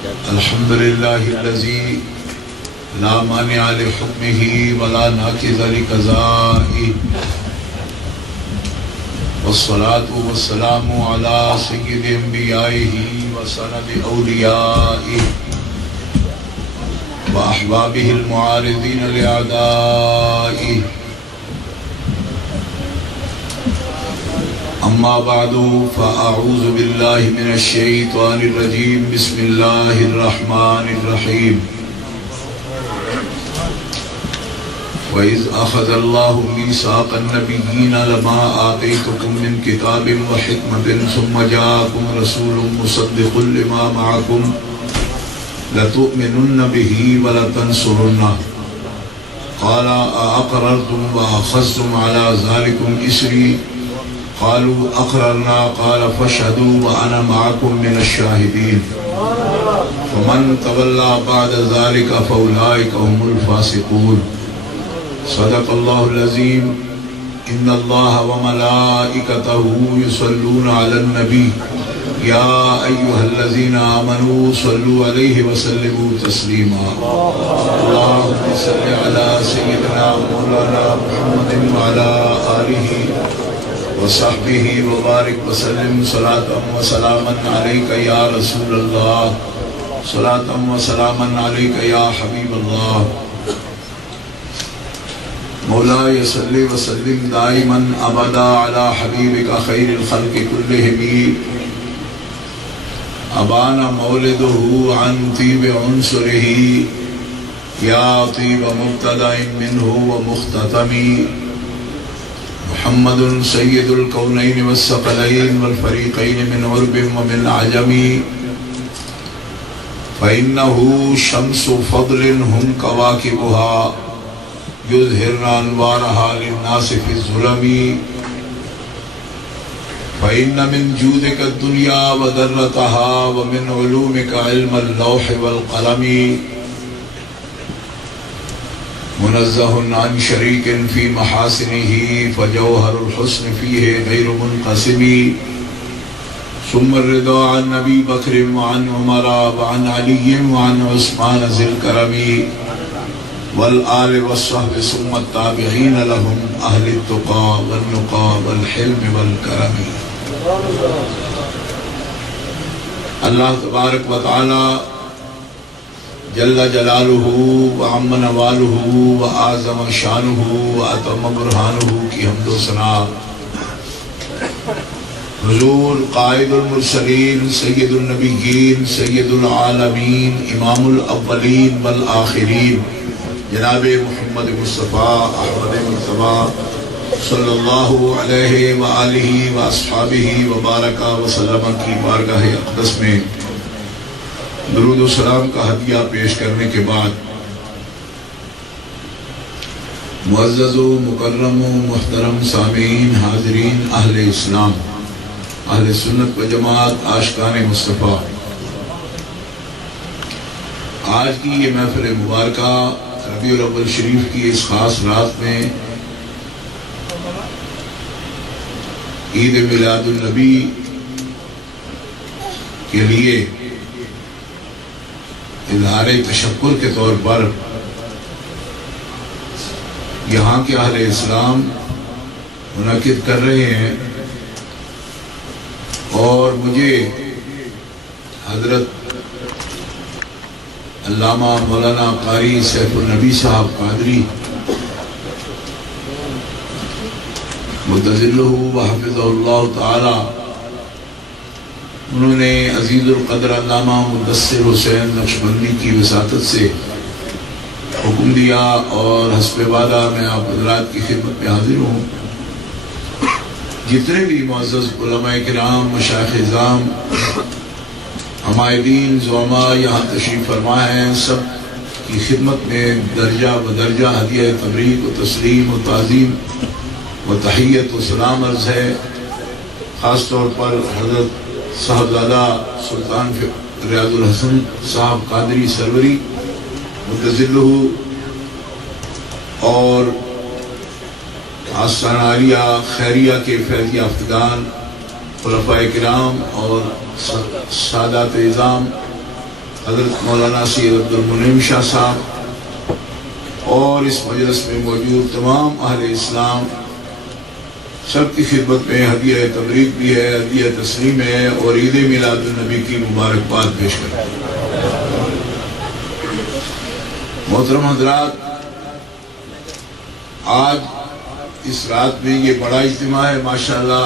الحمد لله الذي لا مانع لحكمه ولا ناقض لقضائه، والصلاة والسلام على سيد انبيائه وسند اوليائه واحبابه المعارضين لاعدائه. اما بعد فاعوذ بالله من الشيطان الرجيم. بسم الله الرحمن الرحيم. وإذ أخذ الله ميثاق النبيين لما آتيتكم من كتاب وحكمة ثم جاءكم رسول مصدق لما معكم لتؤمنن به ولتنصرنه قال أأقررتم وأخذتم على ذلكم إصري قالوا أقررنا قال فاشهدوا وأنا معكم من الشاهدين فمن تولى بعد ذلك فأولئك هم الفاسقون. صدق الله العظيم. إن الله وملائكته يصلون على النبي يا أيها الذين آمنوا صلوا عليه وسلموا تسليما. اللهم صل على سيدنا مولانا محمد وعلى آله وصحبه وبارك وسلم صلاة وسلاما عليك يا رسول الله، صلاة وسلاما عليك يا حبيب الله. مولاي صل وسلم دائما ابدا على حبيبك خير الخلق كلهم. ابان مولده عن طيب عنصره يا طيب مبتدأ منه ومختتم. محمد سيد الكونين والثقلين والفريقين من عرب ومن عجم. فإنه شمس فضل هم كواكبها يظهرن انوارها للناس في الظلم. فإن من جودك الدنيا وذرتها ومن علومك علم اللوح والقلم. منزه عن شريك في محاسنه فجوهر الحسن فيه غير منقسم. ثم الرضا عن أبي بكر وعن عمر وعن علي وعن عثمان ذي الكرم والآل والصحب ثم التابعين لهم أهل التقى والنقى والحلم والكرم. اللہ تبارک و تعالی جل جلالہ وعم نوالہ وآزم شانہ واتم برہانہ کی حمد و ثنا حضور قائد المرسلین سید النبیین سید العالمین امام الاولین والآخرین جناب محمد مصطفیٰ احمد مصطفیٰ صلی اللہ علیہ وآلہ واصحابہ وبارک وسلم کی بارگاہ اقدس میں درود و سلام کا ہدیہ پیش کرنے کے بعد، معزز و مکرم و محترم سامعین، حاضرین، اہل اسلام، اہل سنت و جماعت، عاشقان مصطفیٰ، آج کی یہ محفل مبارکہ ربیع الاول شریف کی اس خاص رات میں عید میلاد النبی کے لیے اظہار تشکر کے طور پر یہاں کے اہل اسلام منعقد کر رہے ہیں، اور مجھے حضرت علامہ مولانا قاری سیف النبی صاحب قادری مدظلہ وحفظہ اللہ تعالی، انہوں نے عزیز القدر علامہ مدثر حسین نقشبندی کی وساطت سے حکم دیا، اور حسب وعدہ میں آپ حضرات کی خدمت میں حاضر ہوں۔ جتنے بھی معزز علماء کرام، مشائخ اعظام، عمائدین، زعماء یہاں تشریف فرما ہیں، سب کی خدمت میں درجہ بدرجہ ہدیہ تبریک و تسلیم و تعظیم و تحیت و سلام عرض ہے۔ خاص طور پر حضرت صاحبزادہ سلطان ریاض الحسن صاحب قادری سروری مدظلہ اور آستانہ عالیہ خیریہ کے فیض یافتگان، خلفائے کرام اور سادات اعظام حضرت مولانا سید عبد المنعم شاہ صاحب اور اس مجلس میں موجود تمام اہل اسلام سب کی خدمت میں ہدیہ تبریک بھی ہے، ہدیہ تسلیم ہے اور عید میلاد النبی کی مبارکباد پیش کرتے ہیں۔ محترم حضرات، آج اس رات میں یہ بڑا اجتماع ہے، ماشاءاللہ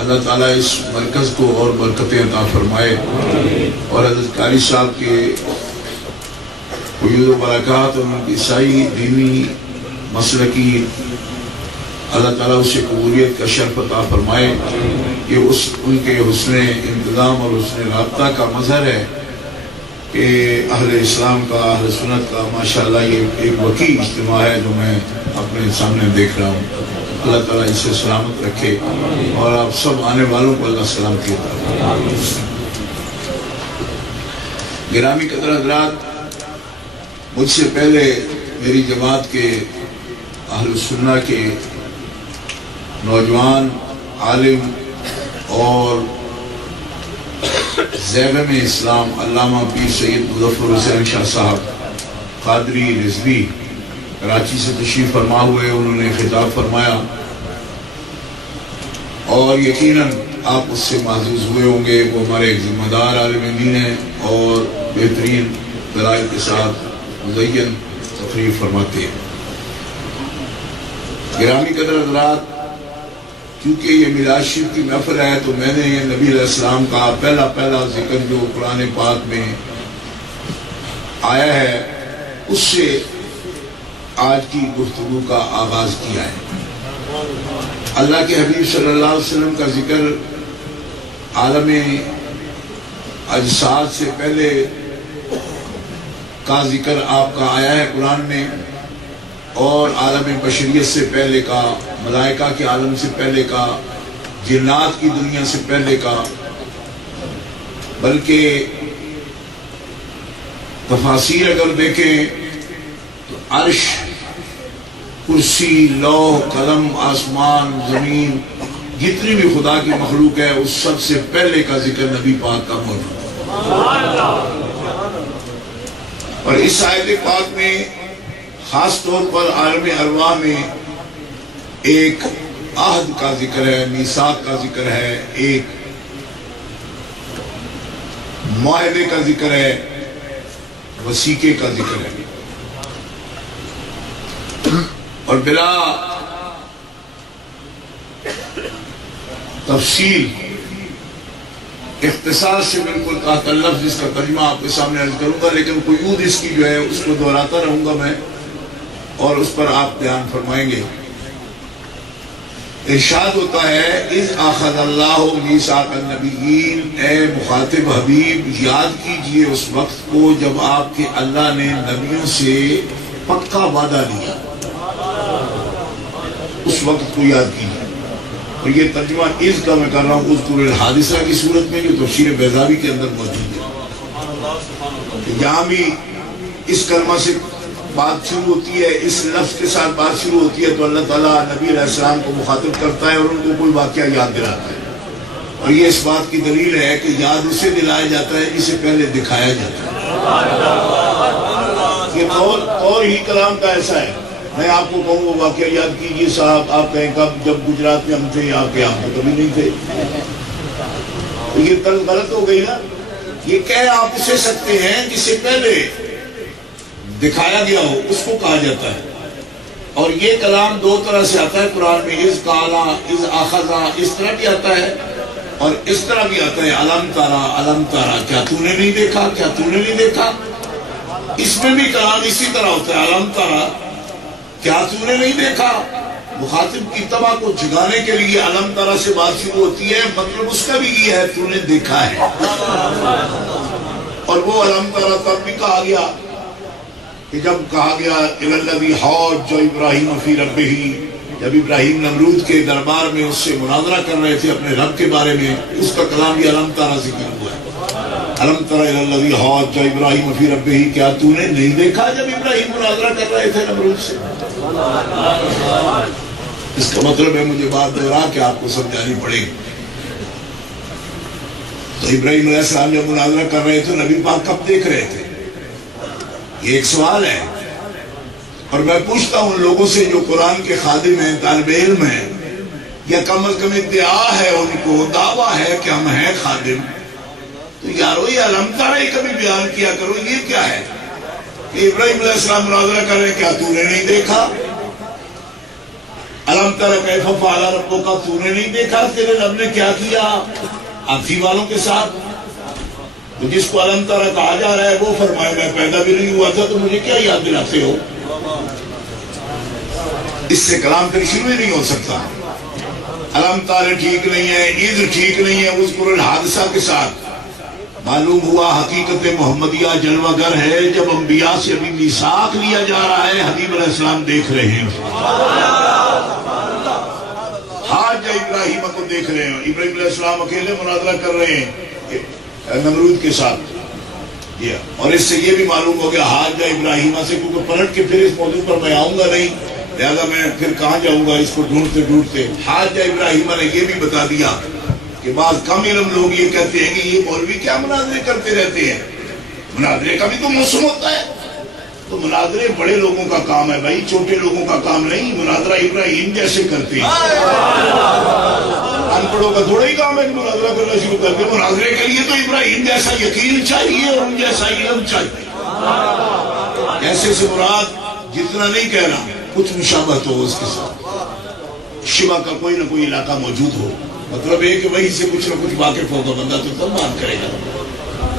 اللہ تعالیٰ اس مرکز کو اور برکتیں عطا فرمائے اور حضرت قاری صاحب کے فیوض و برکات اور ان کی عیسائی دینی مسلکی اللہ تعالیٰ اسے قبولیت کا شرف عطا فرمائے۔ یہ ان کے حسن انتظام اور حسن رابطہ کا مظہر ہے کہ اہل اسلام کا، اہل سنت کا ماشاءاللہ یہ ایک وسیع اجتماع ہے جو میں اپنے سامنے دیکھ رہا ہوں۔ اللہ تعالیٰ اسے سلامت رکھے اور آپ سب آنے والوں کو اللہ سلامتی عطا فرمائے۔ گرامی قدر حضرات، مجھ سے پہلے میری جماعت کے اہل سنہ کے نوجوان عالم اور زیغم اسلام علامہ پیر سید مظفر حسین شاہ صاحب قادری رضوی کراچی سے تشریف فرما ہوئے، انہوں نے خطاب فرمایا اور یقیناً آپ اس سے معزوز ہوئے ہوں گے۔ وہ ہمارے ایک ذمہ دار عالم دین ہیں اور بہترین دلائل کے ساتھ مزین تقریر فرماتے ہیں۔ گرامی قدر حضرات، کیونکہ یہ میلاد شریف کی محفل ہے تو میں نے نبی علیہ السلام کا پہلا ذکر جو قرآن پاک میں آیا ہے اس سے آج کی گفتگو کا آغاز کیا ہے۔ اللہ کے حبیب صلی اللہ علیہ وسلم کا ذکر عالم اجساد سے پہلے کا ذکر آپ کا آیا ہے قرآن میں، اور عالم بشریت سے پہلے کا، ملائکہ کے عالم سے پہلے کا، جنات کی دنیا سے پہلے کا، بلکہ تفاسیر اگر دیکھیں تو عرش، کرسی، لوح، قلم، آسمان، زمین، جتنی بھی خدا کی مخلوق ہے اس سب سے پہلے کا ذکر نبی پاک کا موجود ہے۔ اور اس آیت پاک میں خاص طور پر عالم ارواح میں ایک عہد کا ذکر ہے، میثاق کا ذکر ہے، ایک معاہدے کا ذکر ہے، وثیقے کا ذکر ہے، اور بلا تفصیل اختصار سے بالکل تحت لفظ اس کا ترجمہ آپ کے سامنے عرض کروں گا، لیکن قیود اس کی جو ہے اس کو دہراتا رہوں گا میں اور اس پر آپ دھیان فرمائیں گے۔ ارشاد ہوتا ہے اِذْ أَخَذَ اللَّهُ مِيثَاقَ النَّبِيِّينَ، اے مخاطب حبیب یاد کیجئے اس وقت کو جب آپ کے اللہ نے نبیوں سے پکا وعدہ لیا، اس وقت کو یاد کیجئے۔ اور یہ ترجمہ اس کا میں کر رہا ہوں اذکر الحادثہ کی صورت میں جو تفسیر بیضاوی کے اندر موجود ہے۔ یہاں بھی اس کلمہ سے بات شروع ہوتی ہے، اس لفظ کے ساتھ بات شروع ہوتی ہے تو اللہ تعالیٰ نبی علیہ السلام کو مخاطب کرتا ہے اور ان کو کوئی واقعہ یاد دلاتا ہے، اور یہ اس بات کی دلیل ہے کہ یاد اسے دلایا جاتا ہے جسے پہلے دکھایا جاتا ہے۔ یہ طور ہی کلام کا ایسا ہے، میں آپ کو کہوں وہ واقعہ یاد کیجئے صاحب، آپ کہیں کب؟ جب گجرات میں ہم تھے یہاں کے، آپ تو کبھی نہیں تھے، تو یہ کل غلط ہو گئی نا۔ یہ کہہ آپ اسے سکتے ہیں جسے پہلے دکھایا گیا ہو، اس کو کہا جاتا ہے۔ اور یہ کلام دو طرح سے آتا ہے قرآن میں، اِذْ قَالَ، اِذْ أَخَذَ، اس طرح بھی آتا ہے اور اس طرح بھی آتا ہے علم تارا، علم تارا، کیا تو نے نہیں دیکھا، کیا تو نے نہیں دیکھا۔ اس میں بھی کلام اسی طرح ہوتا ہے علم تارا، کیا تو نے نہیں دیکھا۔ مخاطب کی طبع کو جگانے کے لیے علم تارا سے بات شروع ہوتی ہے، مطلب اس کا بھی یہ ہے تو نے دیکھا ہے۔ اور وہ علم تارا تب بھی کہا گیا کہ جب کہا گیا الذی حاج ابراہیم فی ربہ، جب ابراہیم نمرود کے دربار میں اس سے مناظرہ کر رہے تھے اپنے رب کے بارے میں، اس کا کلام یہ علم تارا ذکر ہوا ہے۔ علم تر الذی حاج ابراہیم فی ربہ، کیا تو نے نہیں دیکھا جب ابراہیم مناظرہ کر رہے تھے نمرود سے۔ اس کا مطلب ہے مجھے بات دہرا کہ آپ کو سمجھانی پڑے گی۔ تو ابراہیم علیہ السلام جب مناظرہ کر رہے تھے نبی پاک کب دیکھ رہے تھے؟ یہ ایک سوال ہے. اور میں پوچھتا ہوں ان لوگوں سے جو قرآن کے خادم ہیں، طالب علم ہیں، یا کم از کم ادعا ہے ان کو، دعویٰ ہے کہ ہم ہیں خادم، تو یارو یہ علم تارہ کبھی بیان کیا کرو. یہ کیا ہے کہ ابراہیم علیہ السلام مناظرہ کر رہے ہیں، کیا تو نے نہیں دیکھا؟ علم تارہ کیف فعل ربک کا تو نے نہیں دیکھا تیرے رب نے کیا کیا آفی والوں کے ساتھ؟ تو جس کو علم تارہ کہا جا رہا ہے وہ فرمائے میں پیدا بھی نہیں ہوا تھا تو مجھے کیا یاد دلاتے ہو؟ اس سے کلام پھر شروع ہی نہیں ہو سکتا. علم تارہ ٹھیک نہیں ہے، عید ٹھیک نہیں ہے. اس قرآن حادثہ کے ساتھ معلوم ہوا حقیقت محمدیہ جلوہ گر ہے جب انبیاء سے ابھی میثاق لیا جا رہا ہے. حبیب علیہ السلام دیکھ رہے ہیں، حاج ابراہیم کو دیکھ رہے ہیں. ابراہیم علیہ السلام اکیلے مناظرہ کر رہے ہیں نمرود کے ساتھ. اور اس سے یہ بھی معلوم ہو گیا حاج ابراہیمہ سے، کیونکہ پلٹ کے پھر اس موضوع پر میں آؤں گا نہیں، لہذا میں پھر کہاں جاؤں گا اس کو ڈھونڈتے ڈھونڈتے. حاج ابراہیمہ نے یہ بھی بتا دیا کہ بعض کم علم لوگ یہ کہتے ہیں کہ یہ مولوی کیا مناظرے کرتے رہتے ہیں، مناظرے کا بھی تو موسم ہوتا ہے. تو مناظرے بڑے لوگوں کا کام ہے بھائی، چھوٹے لوگوں کا کام نہیں. مناظرہ ابراہیم جیسے کرتے ہیں، ان پڑھوں کا تھوڑا ہی کام ہے کہ مناظرہ کرنا شروع کر دیں. مناظرے کے لیے تو ابراہیم جیسا یقین چاہیے اور ان جیسا علم چاہیے. ایسے سے مراد جتنا نہیں کہہ رہا، کچھ مشابہت ہو اس کے ساتھ، شبہ کا کوئی نہ کوئی علاقہ موجود ہو. مطلب ہے کہ وہی سے کچھ نہ کچھ واقف ہوگا بندہ تو تب بات کرے گا.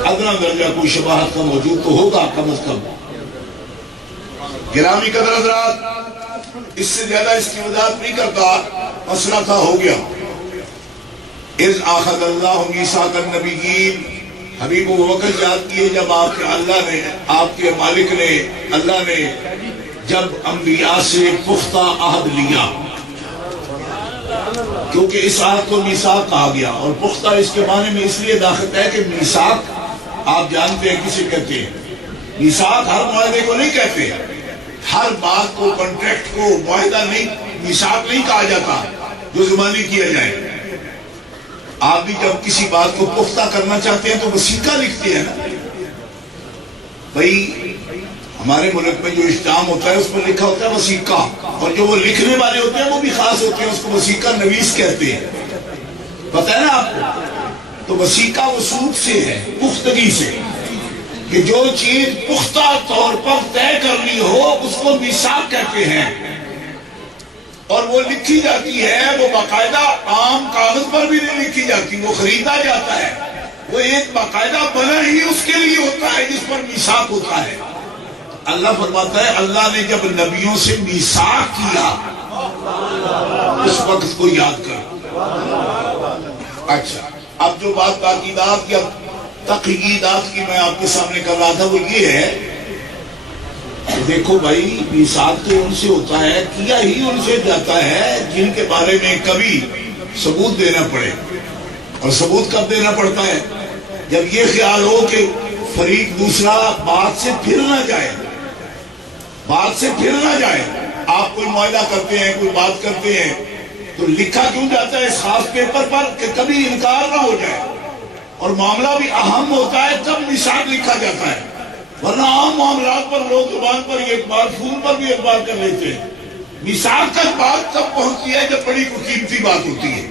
ادنا درجہ کوئی شباہت کا موجود تو ہوگا کم از کم. گرامی قدر حضرات، اس سے زیادہ اس کی وضاحت نہیں کرتا، مسئلہ تھا ہو گیا. اذ اخذ اللہ میثاق النبیین، حبیب وہ وقت یاد کیے جب آپ کے اللہ نے، آپ کے مالک نے، اللہ نے جب انبیاء سے پختہ عہد لیا. کیونکہ اس عہد کو میثاق کہا گیا، اور پختہ اس کے معنی میں اس لیے داخل ہے کہ میثاق آپ جانتے ہیں کسے کہتے ہیں. میثاق ہر معاہدے کو نہیں کہتے، ہر بات کو، کنٹریکٹ کو معاہدہ نہیں، میثاق نہیں کہا جاتا جو زبانی کیا جائے. آپ بھی جب کسی بات کو پختہ کرنا چاہتے ہیں تو وثیقہ لکھتے ہیں نا بھائی. ہمارے ملک میں جو اجتماع ہوتا ہے اس پر لکھا ہوتا ہے وثیقہ، اور جو وہ لکھنے والے ہوتے ہیں وہ بھی خاص ہوتے ہیں، اس کو وثیقہ نویس کہتے ہیں. پتہ ہے نا آپ کو؟ تو وثیقہ وثوق سے ہے، پختگی سے، کہ جو چیز پختہ طور پر طے کرنی ہو اس کو میثاق کہتے ہیں. اور وہ لکھی جاتی ہے، وہ باقاعدہ عام کاغذ پر بھی نہیں لکھی جاتی، وہ خریدا جاتا ہے. وہ ایک باقاعدہ بنا ہی اس کے لیے ہوتا ہے جس پر میثاق ہوتا ہے. اللہ فرماتا ہے اللہ نے جب نبیوں سے میثاق کیا اس وقت کو یاد کر. اچھا، اب جو بات تاکیدات یا تقییدات کی میں آپ کے سامنے کر رہا تھا وہ یہ ہے، دیکھو بھائی میثاق تو ان سے ہوتا ہے، کیا ہی ان سے جاتا ہے جن کے بارے میں کبھی ثبوت دینا پڑے. اور ثبوت کب دینا پڑتا ہے؟ جب یہ خیال ہو کہ فریق دوسرا بات سے پھر نہ جائے. بات سے پھر نہ جائے. آپ کوئی معاہدہ کرتے ہیں، کوئی بات کرتے ہیں تو لکھا کیوں جاتا ہے اس خاص پیپر پر کہ کبھی انکار نہ ہو جائے. اور معاملہ بھی اہم ہوتا ہے تب میثاق لکھا جاتا ہے، ورنہ عام معاملات پر لوگ زبان پر ایک بار، فون پر بھی ایک بار کر لیتے ہیں. میثاق تک بات تب پہنچتی ہے جب بڑی قیمتی بات ہوتی ہے.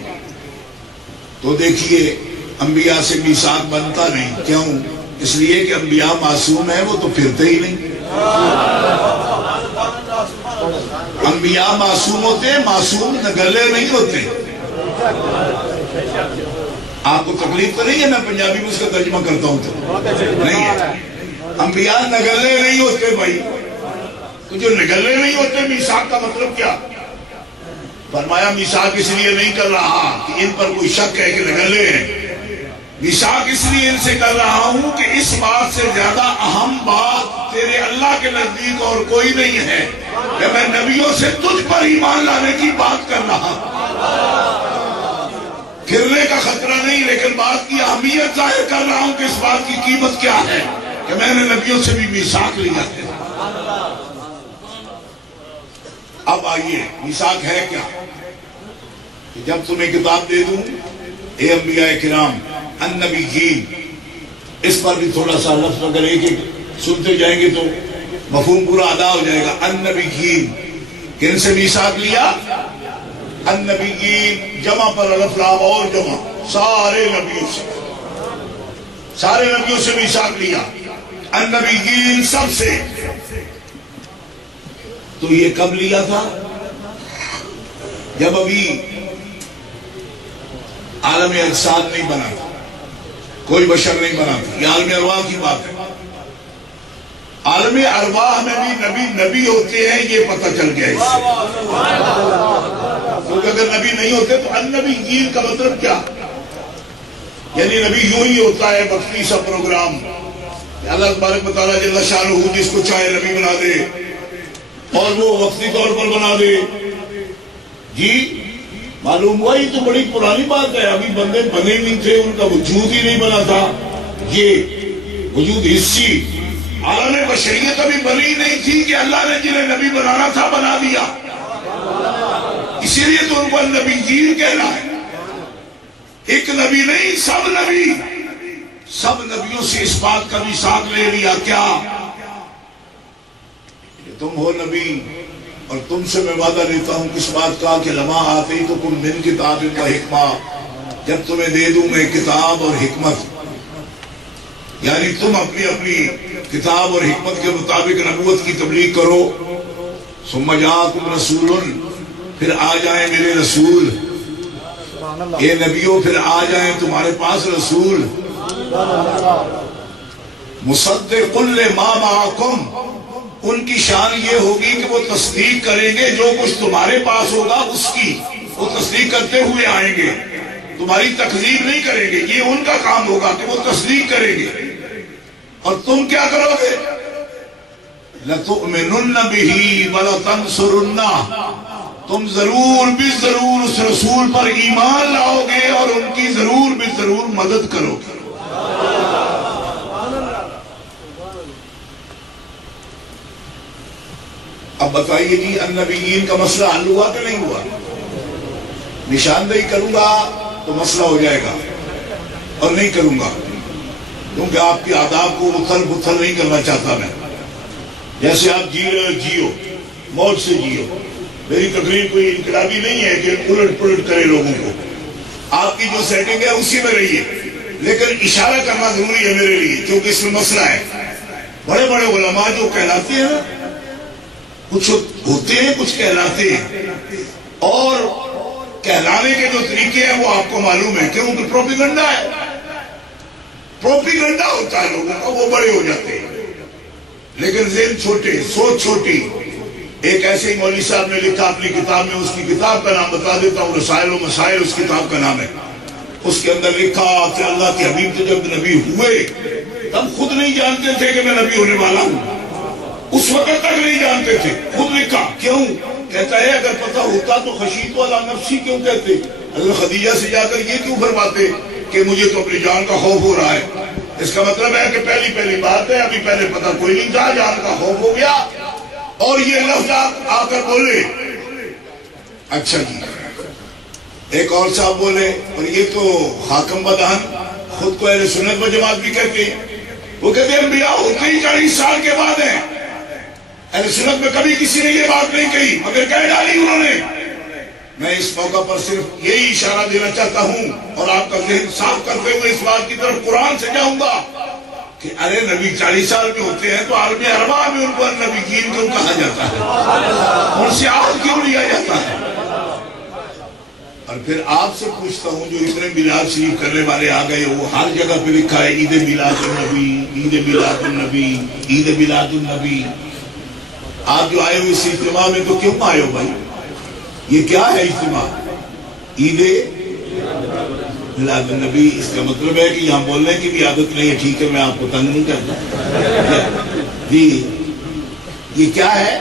تو دیکھیے انبیاء سے میثاق بنتا نہیں. کیوں؟ اس لیے کہ انبیاء معصوم ہیں، وہ تو پھرتے ہی نہیں. انبیاء معصوم ہوتے ہیں، معصوم نگلے نہیں ہوتے. آپ کو تکلیف تو نہیں ہے میں پنجابی میں اس کا ترجمہ کرتا ہوں تو نہیں ہے. انبیاء نگلے نہیں ہوتے بھائی. تو جو نگلے نہیں ہوتے، میثاق کا مطلب کیا؟ فرمایا میثاق اس لیے نہیں کر رہا کہ ان پر کوئی شک ہے کہ نگلے ہیں. میثاق اس لیے ان سے کر رہا ہوں کہ اس بات سے زیادہ اہم بات تیرے اللہ کے نزدیک اور کوئی نہیں ہے کہ میں نبیوں سے تجھ پر ایمان لانے کی بات کر رہا ہوں. پھرنے کا خطرہ نہیں، لیکن بات کی اہمیت ظاہر کر رہا ہوں کہ اس بات کی قیمت کیا ہے کہ میں نے نبیوں سے بھی میثاق لیا ہے. اب آئیے میثاق ہے کیا؟ کہ جب تمہیں کتاب دے دوں اے انبیاء کرام النبیین، اس پر بھی تھوڑا سا لفظ اگر ایک ایک سنتے جائیں گے تو مفہوم پورا ادا ہو جائے گا. النبیین، کن سے میثاق لیا؟ النبیین، جمع پر الف لام اور جمع، سارے نبیوں سے، سارے نبیوں سے میثاق لیا. النبیین، سب سے. تو یہ کب لیا تھا؟ جب ابھی عالم اجساد نہیں بنا تھا، کوئی بشر نہیں بنا تھا. یہ عالم ارواح کی بات ہے. عالم ارواح میں بھی نبی ہوتے ہیں، یہ پتہ چل گیا اس سے. کیونکہ اگر نبی نہیں ہوتے تو النبیین کا مطلب کیا؟ یعنی نبی یوں ہی ہوتا ہے وقتی سا پروگرام. اللہ تبارک و تعالیٰ جل شانہ جس کو چاہے نبی بنا دے اور وہ وقتی طور پر بنا دے. جی معلوم ہوا، یہ تو بڑی پرانی بات ہے. ابھی بندے بنے نہیں تھے، ان کا وجود ہی نہیں بنا تھا. یہ وجود حصی عالم بشریت ابھی بنی نہیں تھی کہ اللہ نے جنہیں نبی بنانا تھا بنا دیا. اسی لیے تو ان کو نبیین کہنا ہے. ایک نبی نہیں، سب نبی. سب نبیوں سے اس بات کا میثاق لے لیا. کیا؟ کہ تم ہو نبی اور تم سے میں وعدہ لیتا ہوں کس بات کا کہ لما آتیتکم من کتاب و حکمہ، جب تمہیں دے دوں میں کتاب اور حکمت، یعنی تم اپنی اپنی کتاب اور حکمت کے مطابق نبوت کی تبلیغ کرو. ثم جاءکم رسول، پھر آ جائیں میرے رسول. اے نبیوں، پھر آ جائیں تمہارے پاس رسول. مصدق لما معکم، ان کی شان یہ ہوگی کہ وہ تصدیق کریں گے جو کچھ تمہارے پاس ہوگا اس کی. وہ تصدیق کرتے ہوئے آئیں گے، تمہاری تکذیب نہیں کریں گے. یہ ان کا کام ہوگا کہ وہ تصدیق کریں گے. اور تم کیا کرو گے؟ لَتُؤْمِنُنَّ بِهِ وَلَتَنْصُرُنَّهُ، تم ضرور بھی ضرور اس رسول پر ایمان لاؤ گے اور ان کی ضرور بھی ضرور مدد کرو گے. اب بتائیے جی، النبیین کا مسئلہ حل ہوا کہ نہیں ہوا؟ نشاندہی کروں گا تو مسئلہ ہو جائے گا، اور نہیں کروں گا کیونکہ آپ کی آداب کو اتھل پتھل نہیں کرنا چاہتا میں. جیسے آپ جی رہے جیو، موج سے جیو. میری تقریر کوئی انقلابی نہیں ہے کہ الٹ پلٹ کرے لوگوں کو. آپ کی جو سیٹنگ ہے اسی میں رہیے، لیکن اشارہ کرنا ضروری ہے میرے لیے کیونکہ اس میں مسئلہ ہے. بڑے بڑے علماء جو کہلاتے ہیں نا، کچھ ہوتے ہیں کچھ کہلاتے ہیں، اور کہلانے کے جو طریقے ہیں وہ آپ کو معلوم ہے. کیوں کہ پروپیگنڈا ہے، پروپیگنڈا ہوتا ہے لوگوں کا. وہ بڑے ہو جاتے ہیں لیکن ذہن چھوٹے، سوچ چھوٹی. ایک ایسے ہی مولوی صاحب نے لکھا اپنی کتاب میں، اس کی کتاب کا نام بتا دیتا ہوں، رسائل و مسائل اس کتاب کا نام ہے. اس کے اندر لکھا کہ اللہ کے حبیب تو جب نبی ہوئے تب خود نہیں جانتے تھے کہ میں نبی ہونے والا ہوں. اس وقت تک نہیں جانتے تھے. خود لکھا. کیوں؟ کہتا ہے اگر پتہ ہوتا تو خشیت علی نفسی کیوں کہتے؟ حضرت خدیجہ سے جا کر یہ کیوں فرماتے کہ مجھے تو اپنی جان کا خوف ہو رہا ہے؟ اس کا مطلب ہے کہ پہلی بات ہے، ابھی پہلے پتہ کوئی نہیں تھا، جان کا خوف ہو گیا اور یہ لفظ آ کر بولے. اچھا جی. ایک اور صاحب بولے، اور یہ تو حاکم بدہن خود کو اہل سنت و جماعت بھی کہتے ہیں. وہ کہتے ہیں انبیاء ہوتے ہی 40 سال کے بعد ہیں. اہل سنت میں کبھی کسی نے یہ بات نہیں کہی مگر کہہ ڈالی انہوں نے. میں اس موقع پر صرف یہی اشارہ دینا چاہتا ہوں اور آپ کا ذہن صاف کرتے ہوئے اس بات کی طرف قرآن سے جاؤں گا کہ ارے نبی 40 سال کے ہوتے ہیں تو عالم ارواح میں ان کو نبیین کیوں کہا جاتا ہے؟ ان سے عہد کیوں لیا جاتا ہے؟ اور پھر آپ سے پوچھتا ہوں جو اتنے میلاد شریف کرنے والے آ گئے، وہ ہر جگہ پہ لکھا ہے عید میلاد النبی، عید میلاد النبی، عید میلاد النبی. آپ جو آئے ہوئے اس اجتماع میں تو کیوں آئے ہو بھائی؟ یہ کیا ہے اجتماع؟ عید میلاد النبی. اس کا مطلب ہے کہ یہاں بولنے کی بھی عادت نہیں ہے. ٹھیک ہے، میں آپ کو تنگ نہیں کرتا جی. یہ کیا ہے؟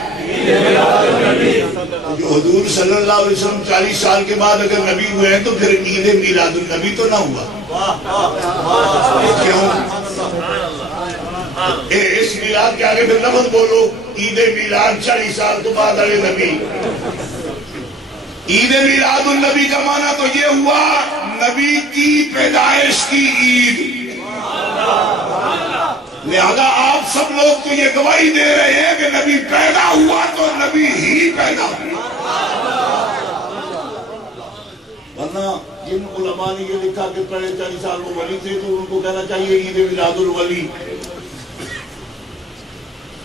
جو حضور صلی اللہ علیہ وسلم 40 سال کے بعد اگر نبی ہوئے ہیں تو پھر عید میلاد النبی تو نہ ہوا. کیوں؟ اس میلاد کے آگے پھر لفظ بولو، عید میلاد 40 سال تو بعد نبی. عید میلاد النبی کا معنی تو یہ ہوا نبی کی پیدائش کی عید، لہذا آپ سب لوگ تو یہ گواہی دے رہے ہیں کہ نبی پیدا ہوا تو نبی ہی پیدا ہوا۔ ورنہ جن علماء نے یہ لکھا کہ پہلے 40 سال وہ ولی تھے تو ان کو کہنا چاہیے عید میلاد الولی،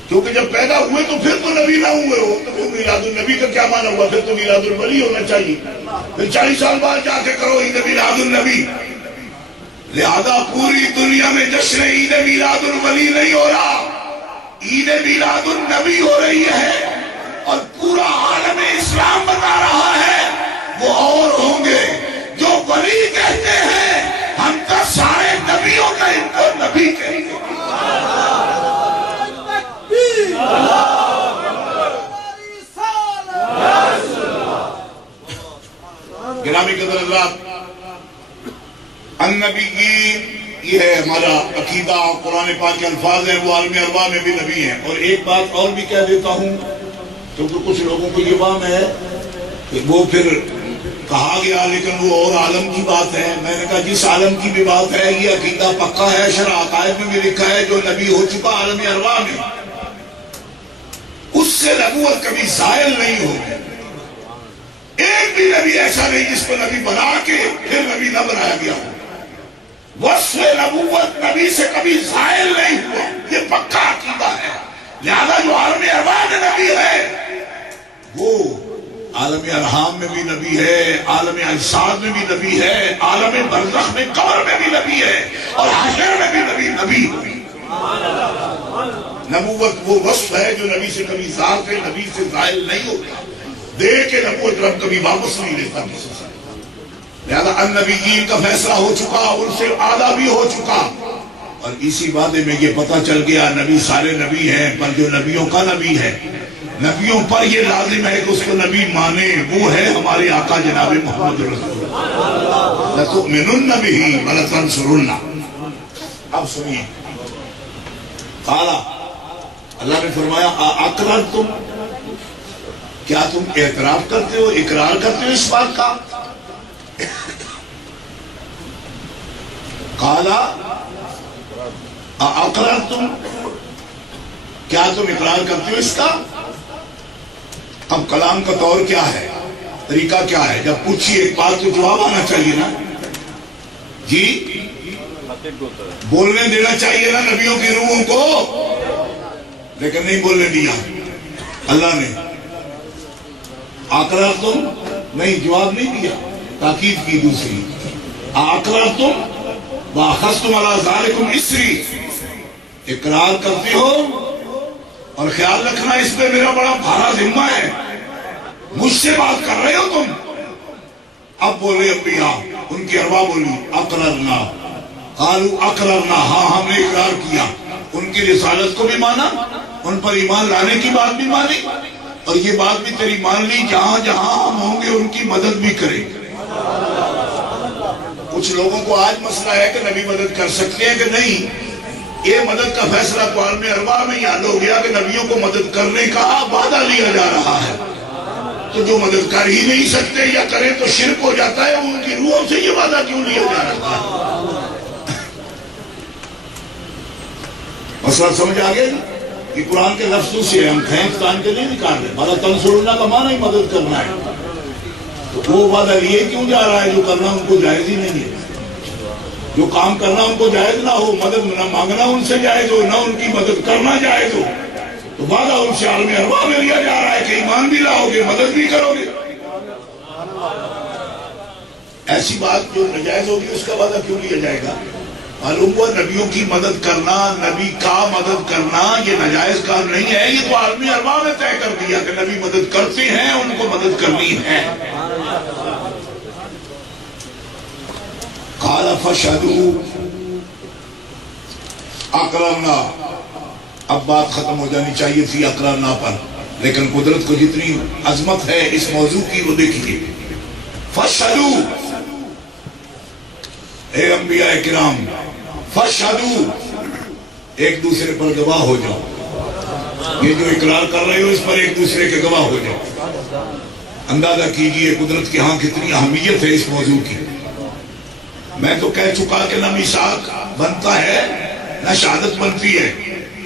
کیونکہ جب پیدا ہوئے تو پھر تو نبی نہ ہوئے ہو، تو پھر میلاد النبی کا کیا معنی ہوا؟ پھر تو میلاد الولی ہونا چاہیے، پھر 40 سال بعد جا کے کرو عید میلاد النبی۔ لہذا پوری دنیا میں جشن عید میلاد الولی نہیں ہو رہا، عید میلاد النبی ہو رہی ہے، اور پورا عالم اسلام بتا رہا ہے وہ اور ہوں گے جو ولی کہتے ہیں، ہم تو سارے نبیوں کا ان کو نبی کہیں گے۔ گرامی قدر اللہ، النبیین یہ ہے ہمارا عقیدہ، قرآن پاک کے الفاظ ہیں، وہ عالم ارواح میں بھی نبی ہیں۔ اور ایک بات اور بھی کہہ دیتا ہوں، کیونکہ کچھ لوگوں کو یہ وہم ہے کہ وہ پھر کہا گیا لیکن وہ اور عالم کی بات ہے۔ میں نے کہا جس عالم کی بھی بات ہے یہ عقیدہ پکا ہے، شرع عقائد میں بھی لکھا ہے، جو نبی ہو چکا عالم ارواح میں اس سے نبوت کبھی زائل نہیں ہوگی۔ ایک بھی نبی ایسا نہیں جس کو نبی بنا کے پھر نبی نہ بنایا گیا ہو۔ وصف نبوت نبی سے کبھی زائل نہیں ہوا، یہ پکا عقیدہ ہے۔ لہذا جو عالم ارواح میں نبی ہے وہ عالم ارحام میں بھی نبی ہے، عالم اجساد میں بھی نبی ہے، عالم برزخ میں قبر میں بھی نبی ہے، اور حشر میں بھی نبی ہوئی۔ نبوت وہ وصف ہے جو نبی سے کبھی ذات ہے، نبی سے زائل نہیں ہوتا، دے کے نبوت رب کبھی واپس نہیں لیتا کسی سے۔ لہذا النبیین کا فیصلہ ہو چکا، ان سے آدھا بھی ہو چکا، اور اسی وعدے میں یہ پتہ چل گیا نبی سارے نبی ہیں، پر جو نبیوں کا نبی ہے، نبیوں پر یہ لازم ہے کہ اس کو نبی مانے، وہ ہے ہمارے آقا جناب محمد رسول اللہ۔ لَتُؤْمِنُنَّ بِهِ وَلَتَنْصُرُنَّ۔ اب سنیے، قالا اللہ نے فرمایا اقررتم، کیا تم اعتراف کرتے ہو، اقرار کرتے ہو اس بات کا؟ قالا اقررتم، کیا تم اقرار کرتے ہو اس کا؟ اب کلام کا طور کیا ہے، طریقہ کیا ہے؟ جب پوچھیے ایک بات تو جواب آنا چاہیے نا جی، بولنے دینا چاہیے نا نبیوں کی روحوں کو، لیکن نہیں بولنے دیا اللہ نے۔ اقررتم نہیں، جواب نہیں دیا، تاکید کی دوسری، اقررتم واخذتم علی ذالکم اسری، اقرار کرتے ہو اور خیال رکھنا اس پہ میرا بڑا بھارا ذمہ ہے، مجھ سے بات کر رہے ہو تم۔ اب بولے انبیاء، ان کی ارواح بولی اقررنا، قالوا اقررنا، ہاں ہم نے اقرار کیا، ان کی رسالت کو بھی مانا، ان پر ایمان لانے کی بات بھی مانی، اور یہ بات بھی تیری مان لی جہاں جہاں ہم ہوں گے ان کی مدد بھی کریں گے۔ کچھ لوگوں کو آج مسئلہ ہے کہ نبی مدد کر سکتے ہیں کہ نہیں، یہ مدد کا فیصلہ تو عالم ارواح میں یاد ہو گیا کہ نبیوں کو مدد کرنے کا وعدہ لیا جا رہا ہے، تو جو مدد کر ہی نہیں سکتے یا کریں تو شرک ہو جاتا ہے، ان کی روحوں سے یہ وعدہ کیوں لیا جا رہا ہے؟ مسئلہ سمجھ آ گیا؟ یہ قرآن کے لفظوں سے ہم کھینچ تان کے نہیں نکال رہے، بھلا تنصرنا کا معنی ہی مدد کرنا ہے، تو وہ وعدہ لیے کیوں جا رہا ہے جو کرنا ان کو جائز ہی نہیں ہے؟ جو کام کرنا ان کو جائز نہ ہو، مدد نہ مانگنا ان سے جائز ہو، نہ ان کی مدد کرنا جائز ہو، تو وعدہ ان سے عالم ارواح میں لیا جا رہا ہے کہ ایمان بھی لاؤ گے، مدد بھی کرو گے۔ ایسی بات جو ناجائز ہوگی اس کا وعدہ کیوں لیا جائے گا؟ معلوم ہوا نبیوں کی مدد کرنا، نبی کا مدد کرنا یہ ناجائز کام نہیں ہے، یہ تو عالم ارواح میں طے کر دیا کہ نبی مدد کرتے ہیں، ان کو مدد کرنی ہے۔ قال فاشهدوا، اقررنا، اب بات ختم ہو جانی چاہیے تھی اقررنا پر، لیکن قدرت کو جتنی عظمت ہے اس موضوع کی وہ دیکھیے۔ فاشهدوا، اے انبیاء کرام، فاشهدوا، ایک دوسرے پر گواہ ہو جاؤ، یہ جو اقرار کر رہے ہو اس پر ایک دوسرے کے گواہ ہو جاؤ۔ اندازہ کیجئے قدرت کے ہاں کتنی اہمیت ہے اس موضوع کی۔ میں تو کہہ چکا کہ نہ میثاق بنتا ہے نہ شہادت بنتی ہے.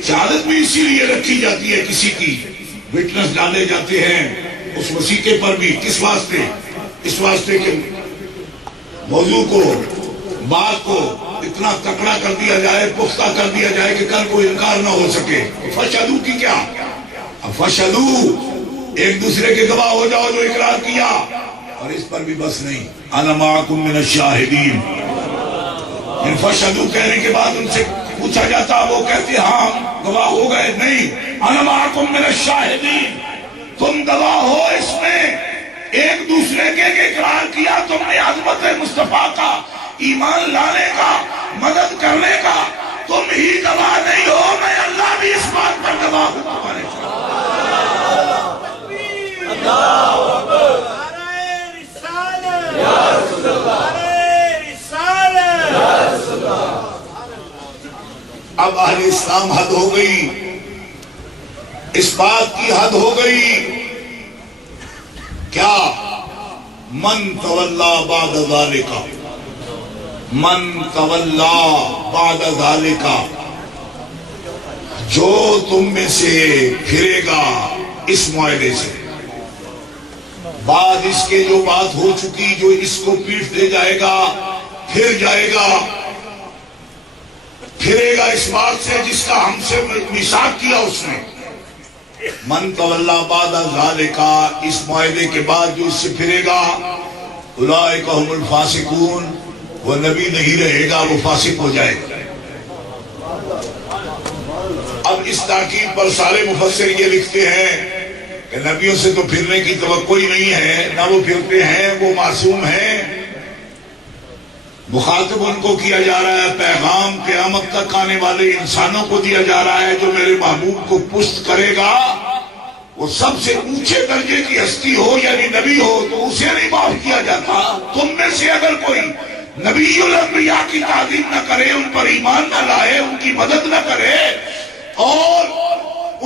شہادت بھی اسی لیے رکھی جاتی ہے کسی کی، وٹنس ڈالے جاتے ہیں اس وثیقے پر بھی. کس واسطے؟ اس واسطے کہ موضوع کو، بات کو اتنا تکڑا کر دیا جائے، پختہ کر دیا جائے کہ کل کوئی انکار نہ ہو سکے. فشہدو کی کیا؟ فشہدو ایک دوسرے کے گواہ ہو جاؤ جو اقرار کیا. اور اس پر بھی بس نہیں، انا معکم من الشاہدین. ان فشہدو کہنے کے بعد ان سے پوچھا جاتا، وہ کہتے ہاں گواہ ہو گئے. نہیں، انا معکم من الشاہدین، تم گواہ ہو اس میں. ایک دوسرے کے اقرار کیا تم نے عظمت مصطفیٰ کا، ایمان لانے کا، مدد کرنے کا. تم ہی گواہ نہیں ہو، میں اللہ بھی اس بات پر گواہ ہوں تمہارے ساتھ. اب اہل اسلام حد ہو گئی، اس بات کی حد ہو گئی. کیا؟ من تولا بعد ذالک، من تولا بعد ذالک، جو تم میں سے پھرے گا اس معاہدے سے، بعد اس کے جو بات ہو چکی، جو اس کو پیٹھ دے جائے گا، پھر جائے گا، پھرے گا اس بات سے جس کا ہم سے میثاق کیا اس نے. من تولا بعد ذالک، اس معاہدے کے بعد جو اس سے پھرے گا، اولئک هم الفاسقون، وہ نبی نہیں رہے گا، وہ فاسق ہو جائے گا. اب اس تاکید پر سارے مفسر یہ لکھتے ہیں کہ نبیوں سے تو پھرنے کی توقع ہی نہیں ہے، نہ وہ پھرتے ہیں، وہ معصوم ہیں. مخاطب ان کو کیا جا رہا ہے، پیغام قیامت تک آنے والے انسانوں کو دیا جا رہا ہے. جو میرے محبوب کو پشت کرے گا وہ سب سے اونچے درجے کی ہستی ہو، یعنی نبی ہو، تو اسے نہیں معاف کیا جاتا. تم میں سے اگر کوئی نبی الانبیاء کی تعظیم نہ کرے، ان پر ایمان نہ لائے، ان کی مدد نہ کرے اور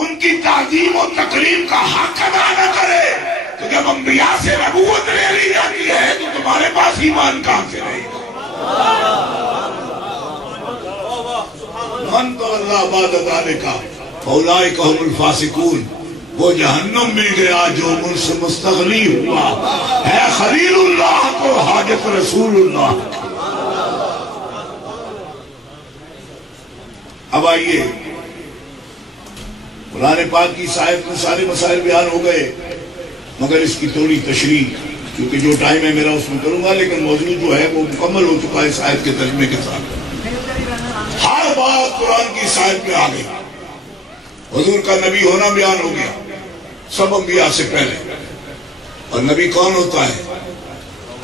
ان کی تعظیم و تکریم کا حق ادا نہ کرے، تو جب انبیاء سے نبوت لے لی جاتی ہے تو تمہارے پاس ایمان کہاں سے رہے گا؟ من تولا بعد ذالک فاولئک هم الفاسقون، وہ جہنم میں گیا جو مجھ سے مستغنی ہوا ہے. خلیل اللہ کو حاجت رسول اللہ. اب آئیے، قرآن پاک کی آیت میں سارے مسائل بیان ہو گئے، مگر اس کی تھوڑی تشریح، کیونکہ جو ٹائم ہے میرا اس میں کروں گا، لیکن موضوع جو ہے وہ مکمل ہو چکا ہے اس آیت کے ترجمے کے ساتھ. ہر بات قرآن کی آیت میں آ گئی. حضور کا نبی ہونا بیان ہو گیا سب انبیاء سے پہلے. اور نبی کون ہوتا ہے؟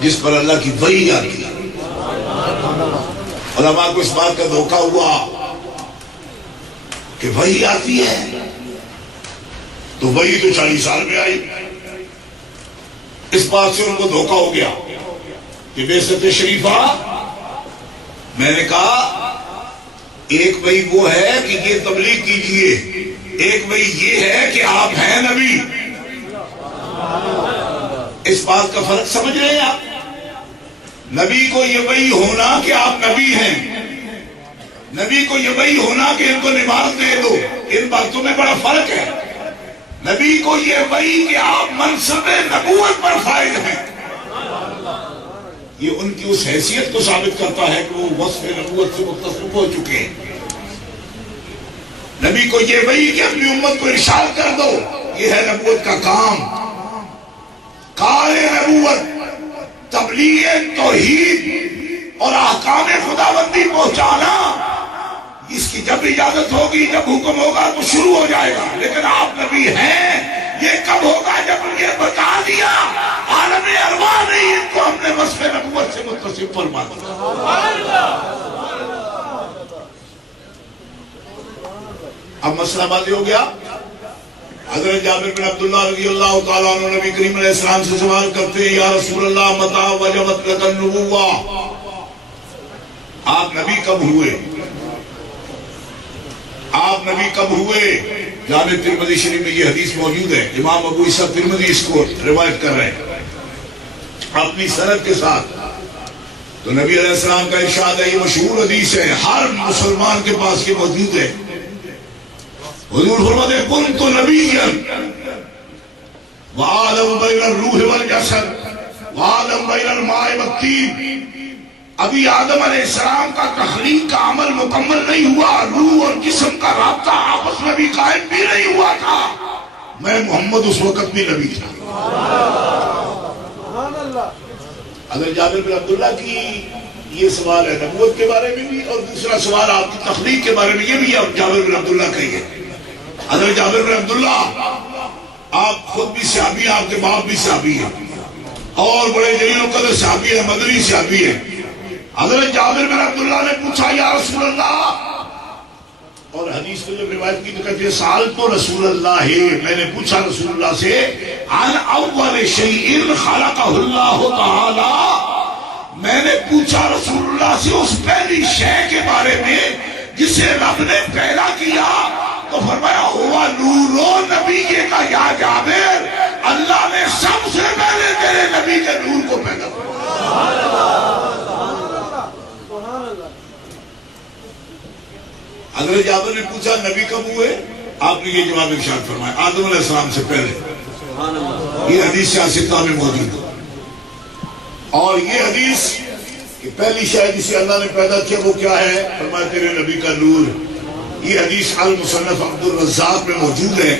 جس پر اللہ کی وحی آتی ہے. علماء کو اس بات کا دھوکہ ہوا کہ وحی آتی ہے تو وحی تو 40 سال میں آئی. اس بات سے ان کو دھوکہ ہو گیا کہ بعثت شریفہ. میں نے کہا ایک وحی وہ ہے کہ یہ تبلیغ کیجئے، ایک وحی یہ ہے کہ آپ ہیں نبی. اس بات کا فرق سمجھ رہے ہیں آپ؟ نبی کو یہ وحی ہونا کہ آپ نبی ہیں، نبی کو یہ وحی ہونا کہ ان کو نماز دے دو، ان باتوں میں بڑا فرق ہے. نبی کو یہ وحی کہ آپ منصب نبوت پر فائز ہیں، یہ ان کی اس حیثیت کو ثابت کرتا ہے کہ وہ وصف نبوت سے متصف ہو چکے ہیں. نبی کو یہ وحی کہ اپنی امت کو ارشاد کر دو، یہ ہے نبوت کا کام. کار نبوت تبلیغ توحید اور احکام خداوندی پہنچانا، اس کی جب اجازت ہوگی، جب حکم ہوگا تو شروع ہو جائے گا. لیکن آپ نبی ہیں، یہ کب ہوگا؟ جب یہ بتا دیا عالم ارواح نہیں، ان کو ہم نے وصف نبوت سے متصف فرما دیا. اب مسئلہ بازی ہو گیا. حضرت جابر بن عبداللہ رضی اللہ تعالیٰ عنہ نبی کریم علیہ السلام سے سوال کرتے ہیں، یا رسول اللہ متى وجبت لک النبوہ، آپ نبی کب ہوئے؟ آپ نبی کب ہوئے؟ جامع ترمذی شریف میں یہ حدیث موجود ہے. امام ابو عیسیٰ ترمذی اس کو روایت کر رہے ہیں اپنی سند کے ساتھ. تو نبی علیہ السلام کا ارشاد ہے، یہ مشہور حدیث ہے، ہر مسلمان کے پاس یہ موجود ہے۔ حضور فرماتے ہیں کنت نبیا وآدم بین الروح والجسد وآدم بین الماء والطین۔ ابھی آدم علیہ السلام کا تخلیق کا عمل مکمل نہیں ہوا، روح اور جسم کا رابطہ آپس میں بھی قائم بھی نہیں ہوا تھا، میں محمد اس وقت بھی نبی تھا۔ اگر جابر بن عبداللہ کی یہ سوال ہے نبوت کے بارے میں بھی، اور دوسرا سوال آپ کی تخلیق کے بارے میں یہ بھی جابر بن عبداللہ کا ہی ہے۔ حضرت جابر بن عبداللہ آپ خود بھی صحابی ہیں، آپ کے باپ بھی صحابی ہیں، اور بڑے جلیل القدر صحابی ہیں، مدنی صحابی ہیں۔ حضرت جابر بن عبداللہ نے پوچھا یا رسول اللہ، اور حدیث کو جب روایت کی تو کہتے ہیں سألت رسول اللہ ہے، میں نے پوچھا رسول اللہ سے عن اول شیء خلقہ اللہ تعالی، میں نے پوچھا رسول اللہ سے اس پہلی شے کے بارے میں جسے رب نے پیدا کیا، تو فرمایا ہوا نور نبی کا یا جابر، اللہ نے سب سے پہلے تیرے نبی کے نور کو پیدا کیا۔ حضرت جابر نے پوچھا نبی کب ہوئے؟ آپ نے یہ جواب ارشاد فرمایا آدم علیہ السلام سے پہلے۔ یہ حدیث سیاستہ میں موجود ہے، اور یہ حدیث کہ پہلی شے جسے اللہ نے پیدا کیا وہ کیا ہے؟ فرمایا تیرے نبی کا نور۔ یہ حدیث المصنف عبد الرزاق میں موجود ہے۔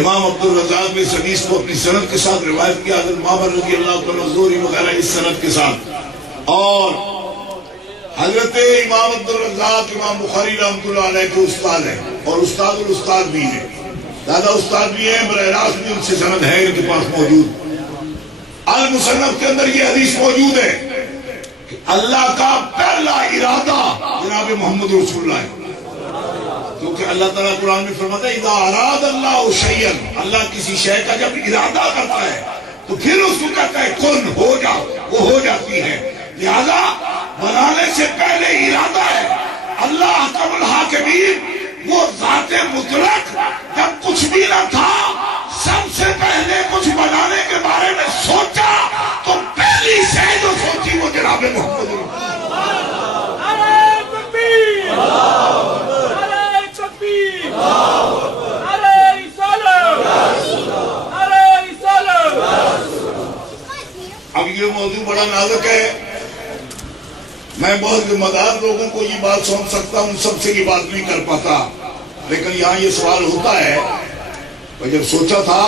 امام عبد الرزاق نے اس حدیث کو اپنی سند کے ساتھ روایت کیا، حضرت معمر رضی اللہ عنہ زہری وغیرہ اس سند کے ساتھ، اور حضرت امام عبد الرزاق امام بخاری رحمۃ اللہ علیہ کے استاد ہیں، اور استاد الاستاد بھی ہیں، دادا استاد بھی ہیں، براہ راست بھی ان سے سند ہے ان کے پاس موجود۔ المصنف کے اندر یہ حدیث موجود ہے کہ اللہ کا پہلا ارادہ جناب محمد رسول اللہ ہے، کیونکہ اللہ تعالیٰ قرآن میں فرماتا ہے اذا اراد اللہ شیئا، اللہ کسی شے کا جب ارادہ کرتا ہے تو پھر اس کو کہتا ہے کن، ہو جا، وہ ہو جاتی ہے۔ لہذا بنانے سے پہلے ارادہ ہے۔ اللہ حکم الحاکمین، وہ ذات مطلق، جب کچھ بھی نہ تھا سب سے پہلے کچھ بنانے کے بارے میں سوچا تو پہلی شے جو سوچی وہ جناب محمد اب یہ موضوع بڑا نازک ہے، میں بہت ذمہ دار لوگوں کو یہ بات سمجھ سکتا ہوں، سب سے یہ بات نہیں کر پاتا، لیکن یہاں یہ سوال ہوتا ہے کہ جب سوچا تھا،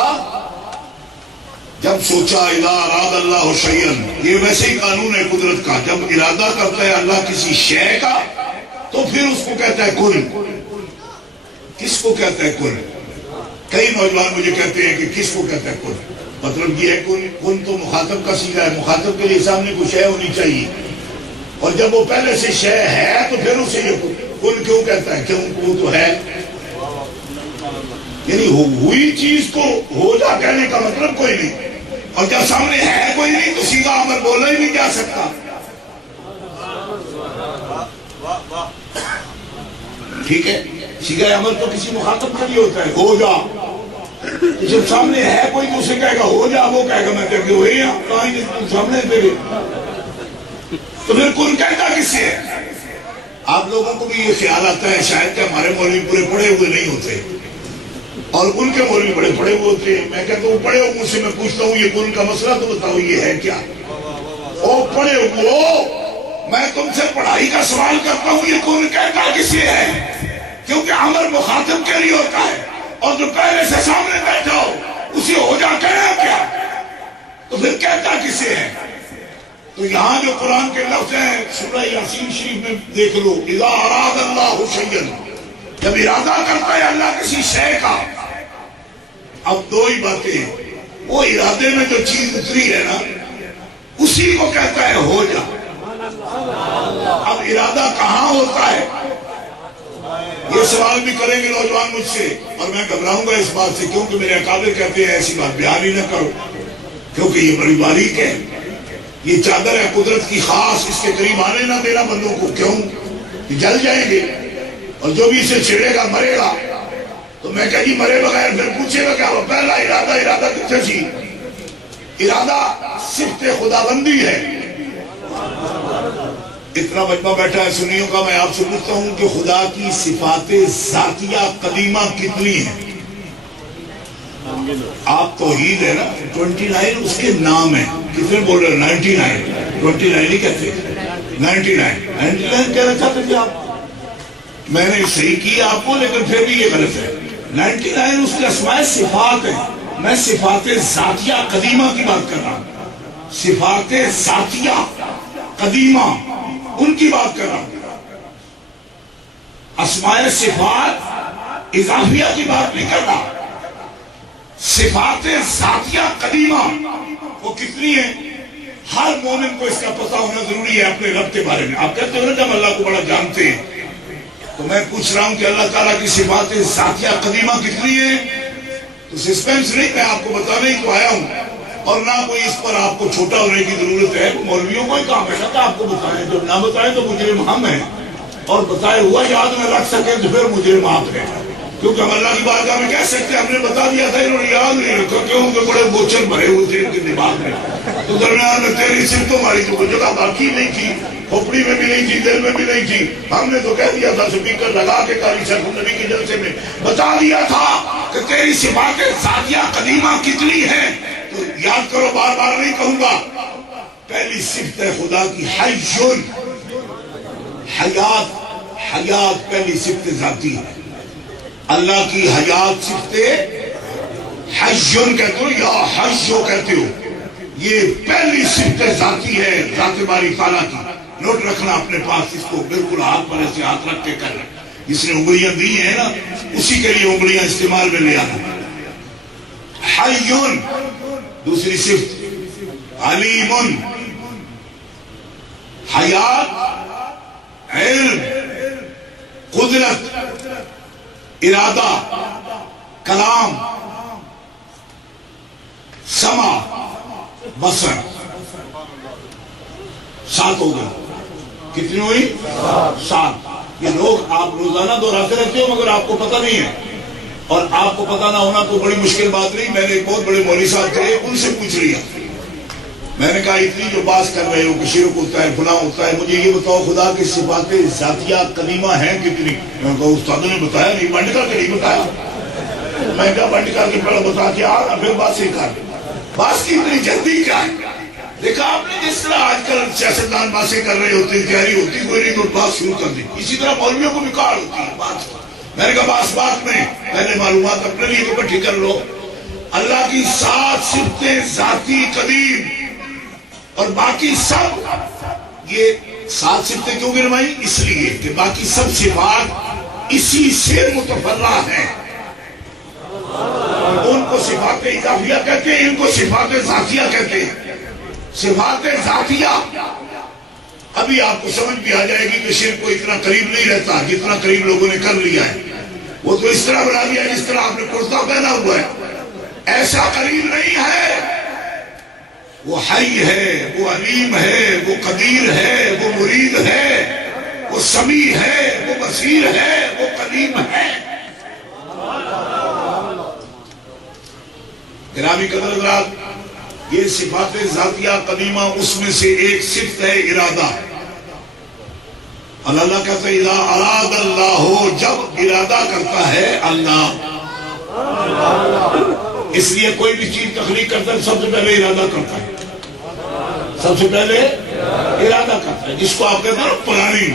جب سوچا اذا اراد اللہ شیئا، یہ ویسے ہی قانون ہے قدرت کا، جب ارادہ کرتا ہے اللہ کسی شے کا تو پھر اس کو کہتا ہے کن۔ کس کو کہتا ہے کن؟ کئی نوجوان مجھے کہتے ہیں کہ کس کو کہتا ہے کن، مطلب یہ ہے کن تو مخاطب کا صیغہ ہے، مخاطب کے لیے سامنے کوئی شے ہونی چاہیے، اور جب وہ پہلے سے شے ہے تو پھر اسے یہ کن کیوں کہتا ہے؟ کیوں وہ تو ہے، یعنی ہوئی چیز کو ہو جا کہنے کا مطلب کوئی نہیں، اور جب سامنے ہے کوئی نہیں تو سیدھا امر بولا ہی نہیں جا سکتا۔ ٹھیک ہے، سیدھا امر تو کسی مخاطب کا نہیں ہوتا ہے، ہو جا، جب سامنے ہے کوئی تو اسے کہے گا ہو جا، وہ کہے گا میں تیرے ہوئی ہوں، کہیں نہیں سامنے تیرے، تو پھر کن کہتا کس سے ہے؟ آپ لوگوں کو بھی یہ خیال آتا ہے شاید کہ ہمارے مولوی پورے پڑھے ہوئے نہیں ہوتے اور ان کے مولوی بڑے پڑھے ہوئے ہوتے ہیں۔ میں کہتا ہوں پڑھے ہوئے سے میں پوچھتا ہوں یہ کن کا مسئلہ تو بتاؤ یہ ہے کیا؟ او پڑھے ہوئے، میں تم سے پڑھائی کا سوال کرتا ہوں، یہ کن کہتا کس سے ہے؟ کیونکہ امر مخاطب کے لیے ہوتا ہے، اور جو پہلے سے سامنے بیٹھا ہو اسے ہو جا کہنا کیا، تو پھر کہتا کس سے ہے؟ تو یہاں جو قرآن کے لفظ ہیں سورہ یاسین شریف میں دیکھ لو، اذا اراد اللہ شیئا، جب ارادہ کرتا ہے اللہ کسی شے کا، اب دو ہی باتیں ہیں، وہ ارادے میں جو چیز اتری ہے نا اسی کو کہتا ہے ہو جا۔ اب ارادہ کہاں ہوتا ہے؟ یہ سوال بھی کریں گے نوجوان مجھ سے، اور میں گھبراؤں گا اس بات سے، کیونکہ میرے اکابر کہتے ہیں ایسی بات بیان ہی نہ کرو، کیونکہ یہ بڑی باریک ہے، یہ چادر ہے قدرت کی خاص، اس کے قریب آنے نہ دینا بندوں کو، کیوں کہ جل جائیں گے، اور جو بھی اسے چھیڑے گا مرے گا۔ تو میں کہا جی مرے بغیر پھر پوچھے گا کیا وہ پہلا ارادہ کتنے سی؟ ارادہ صفت خدا بندی ہے، اتنا مجمع بیٹھا ہے سنیوں کا، میں آپ سے پوچھتا ہوں کہ خدا کی صفات ذاتیہ قدیمہ کتنی ہیں؟ آپ توحید ہے نا، 29 اس کے نام ہیں. کتنے بول رہے ہیں؟ 99. 29 نہیں کہتے، 99 کہنا چاہتے تھے آپ. میں نے صحیح کیا آپ کو، لیکن پھر بھی یہ غلط ہے. 99 اس کے اسماء صفات ہیں. میں صفات ذاتیہ قدیمہ کی بات کر رہا ہوں. صفات ذاتیہ قدیمہ ان کی بات کر رہا ہوں. اسماء صفات اضافیہ کی بات نہیں کر رہا. صفات ذاتیہ قدیمہ وہ کتنی ہیں؟ ہر مومن کو اس کا پتہ ہونا ضروری ہے اپنے رب کے بارے میں. آپ کہتے ہو نا کہ ہم اللہ کو بڑا جانتے ہیں، تو میں پوچھ رہا ہوں کہ اللہ تعالیٰ کی صفات ذاتیہ قدیمہ کتنی ہیں؟ تو سسپینس نہیں، میں آپ کو بتانے ہی تو آیا ہوں، اور نہ کوئی اس پر آپ کو چھوٹا ہونے کی ضرورت ہے. مولویوں کو ہی کام ہے نا کہ آپ کو بتائیں، جب نہ بتائیں تو مجرم ہم ہیں، اور بتائے ہوا یاد میں رکھ سکیں تو پھر مجرم آپ ہیں. کیونکہ ہم اللہ کی بارگاہ میں کہہ سکتے ہیں ہم نے بتا دیا تھا، انہوں نے یاد نہیں رکھا. کیوں کہ بڑے بوچھل بھرے ہوئے تھے ان کے دماغ میں. تو درمیان میں تیری صفتوں والی تو جگہ باقی نہیں تھی، کھوپڑی میں بھی نہیں تھی، دل میں بھی نہیں تھی. ہم نے تو کہہ دیا تھا سپیکر لگا کے قاری شیخ النبی کے جلسے میں بتا دیا تھا کہ تیری صفات ذاتیہ قدیمہ کتنی ہے. تو یاد کرو، بار بار نہیں کہوں گا. پہلی صفت ہے خدا کی حیٌ، حیات. حیات پہلی صفت ذاتی ہے. اللہ کی حیات صفت حیٌ کہتے ہو یا حیّ کہتے ہو، یہ پہلی صفت ذاتی ہے ذات باری تعالیٰ کی. نوٹ رکھنا اپنے پاس، اس کو بالکل ہاتھ پر ایسے ہاتھ رکھ کے کرنا. جس نے انگلیاں دی ہیں نا، اسی کے لیے انگلیاں استعمال میں لے آنا. حیٌ. دوسری صفت علیم. حیات، علم، قدرت، ارادہ، کلام، سمع، بصر. 7 ہو گئے. کتنی ہوئی؟ 7. یہ لوگ آپ روزانہ دہراتے رہتے ہو مگر آپ کو پتہ نہیں ہے، اور آپ کو پتہ نہ ہونا تو بڑی مشکل بات نہیں. میں نے ایک بہت بڑے مولوی صاحب تھے، ان سے پوچھ لیا. میں نے کہا اتنی جو بات کر رہے ہو کہ شرک ہوتا ہے، گناہ ہوتا ہے، مجھے یہ بتاؤ خدا کی صفات ذاتیہ قدیمہ ہیں کتنی؟ میں نے کہا استاد نے بتایا نہیں، بنڈ کر کے نہیں بتایا. میں کہا بنڈ کر کے پہلے بتا کے آ، پھر بات سے کر. بات کی اتنی جلدی کیا ہے؟ دیکھا آپ نے جس طرح آج کل سیاستدان باتیں کر رہے ہوتے ہیں، تیاری ہوتی کوئی نہیں تو بات شروع کر دی. اسی طرح مولویوں کو بھی کار ہوتی ہے بات. میں نے کہا بات میں پہلے معلومات اپنے لیے تو اکٹھی کر لو. اللہ کی 7 صفتیں ذاتی قدیم، اور باقی سب یہ 7 صفتیں کیوں گروائی؟ اس لیے کہ باقی سب صفات اسی سے متفرع ہیں. ان کو صفات اضافیہ کہتے ہیں، ان کو صفات ذاتیہ کہتے ہیں. صفات ذاتیہ ابھی آپ کو سمجھ بھی آ جائے گی کہ شرک کو اتنا قریب نہیں رہتا جتنا قریب لوگوں نے کر لیا ہے. وہ تو اس طرح بنا دیا جس طرح آپ نے کرتا پہنا ہوا ہے، ایسا قریب نہیں ہے. وہ حی ہے، وہ علیم ہے، وہ قدیر ہے، وہ مرید ہے، وہ سمیع ہے، وہ بصیر ہے، وہ قدیم ہے. گرامی قدر حضرات، یہ صفات ذاتیہ قدیمہ اس میں سے ایک صفت ہے ارادہ. اللہ کہتا ہے اذا اراد اللہ، جب ارادہ کرتا ہے اللہ. اس لیے کوئی بھی چیز تخلیق کرتا ہے سب سے پہلے ارادہ کرتا ہے. سب سے پہلے ارادہ کرتا ہے، جس کو آپ کہتے ہیں پلاننگ.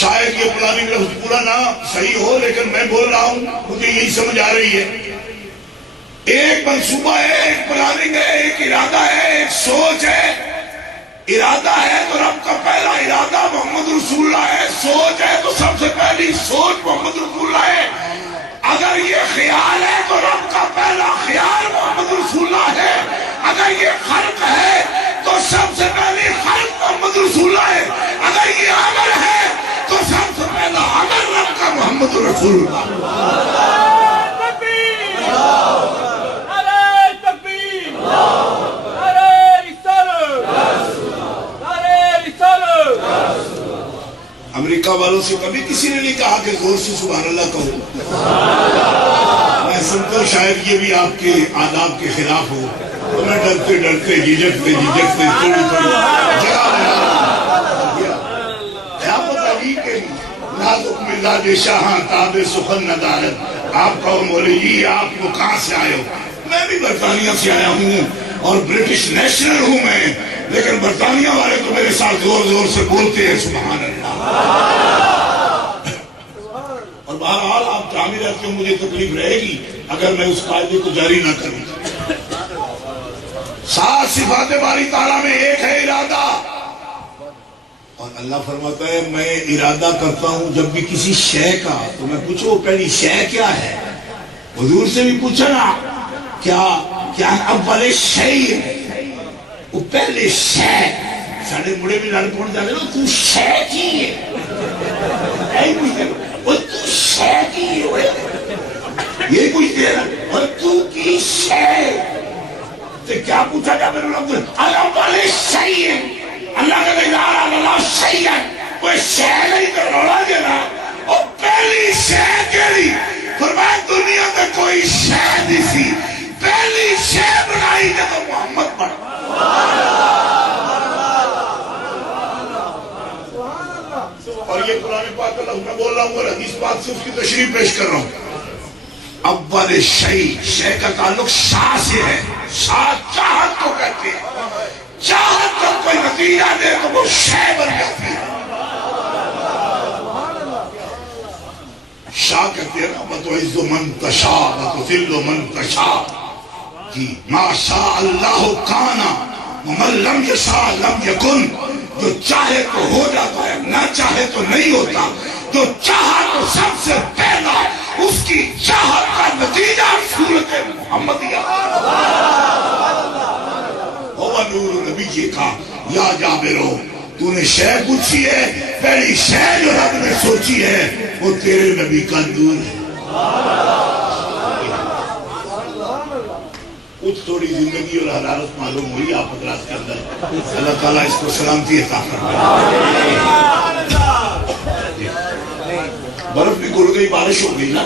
شاید یہ پلاننگ لفظ پورا نہ صحیح ہو، لیکن میں بول رہا ہوں مجھے یہی سمجھ آ رہی ہے. ایک منصوبہ ہے، ایک پلاننگ ہے، ایک ارادہ ہے، ایک سوچ ہے. ارادہ ہے تو رب کا پہلا ارادہ محمد رسول اللہ ہے. سوچ ہے تو سب سے پہلی سوچ محمد رسول اللہ ہے. اگر یہ خیال ہے تو رب کا پہلا خیال محمد رسول اللہ ہے. اگر یہ خلق ہے تو سب سے پہلی خلق محمد رسول اللہ ہے. اگر یہ عمل ہے تو سب سے پہلا عمل رب کا محمد رسول اللہ. امریکہ والوں سے کبھی کسی نے نہیں کہا کہ زور سے سبحان اللہ کہو. میں سمجھتا ہوں شاید یہ بھی آپ کے آداب کے خلاف ہو. میں ڈرتے ڈرتے جھجکتے تھوڑی جگہ ہی کے لیے نازک مزاج شاہاں تاب سخن ندارت. آپ قوم بولے جی آپ کو کہاں سے آئے ہو؟ میں بھی برطانیہ سے آیا ہوں اور برٹش نیشنل ہوں میں، لیکن برطانیہ والے تو میرے ساتھ زور زور سے بولتے ہیں سبحان اللہ. اور بہرحال آپ جانے رہتے ہو، مجھے تکلیف رہے گی اگر میں اس قاعدے کو جاری نہ کروں. 7 صفات باری تعالیٰ میں ایک ہے ارادہ، اور اللہ فرماتا ہے میں ارادہ کرتا ہوں جب بھی کسی شے کا. تو میں پوچھو پہلی شے کیا ہے؟ حضور سے بھی پوچھا نا کیا اول شے ہے، وہ پہلے شے. ساڑھے مڑے بھی لڑ پڑ جانے لو تو شے کی ہے، وہ تو شے کی ہے، یہ کچھ دے رہا اور تو کی شے. تو کیا پوچھا جا میرے لوگ اللہ والے شے ہے، اللہ کا نظارہ اللہ شے ہے، وہ شے نہیں تو روڑا دینا. اور پہلی شے کے لیے فرمایا دنیا میں کوئی شے نہیں سی، پہلی شے بنائی جب محمد بنا. اور یہ قرآن پاک اللہ میں بول رہا ہوں اور حدیث پاک سے اس کی تشریح پیش کر رہا ہوں. اول شے کا تعلق شاہ سے ہے. شاہ چاہت کو کہتے ہیں، چاہت کو کوئی نتیجہ دے تو وہ شے بن جاتی ہے. شاہ کہتے ہیں نا وَتُعِزُّ مَن تَشَاءُ وَتُذِلُّ مَن تَشَاءُ، کہ ما شاء اللہ کانا ومن لم یشاء لم یکن. جو چاہے تو ہو جاتا ہے، نہ چاہے تو نہیں ہوتا. جو چاہا تو سب سے پہلا اس کی چاہت کا نتیجہ صورت محمدیہ. وہ نور نبی کا یا جابرو، تو نے شے پوچھی ہے، پہلی شے جو رب نے سوچی ہے وہ تیرے نبی کا نور ہے. کچھ تھوڑی زندگی اور حرارت معلوم ہوئی آپ حضرات کے اندر. اللہ تعالیٰ اس کو سلامتی عطا فرمائے. برف بھی گل گئی، بارش ہو گئی نا،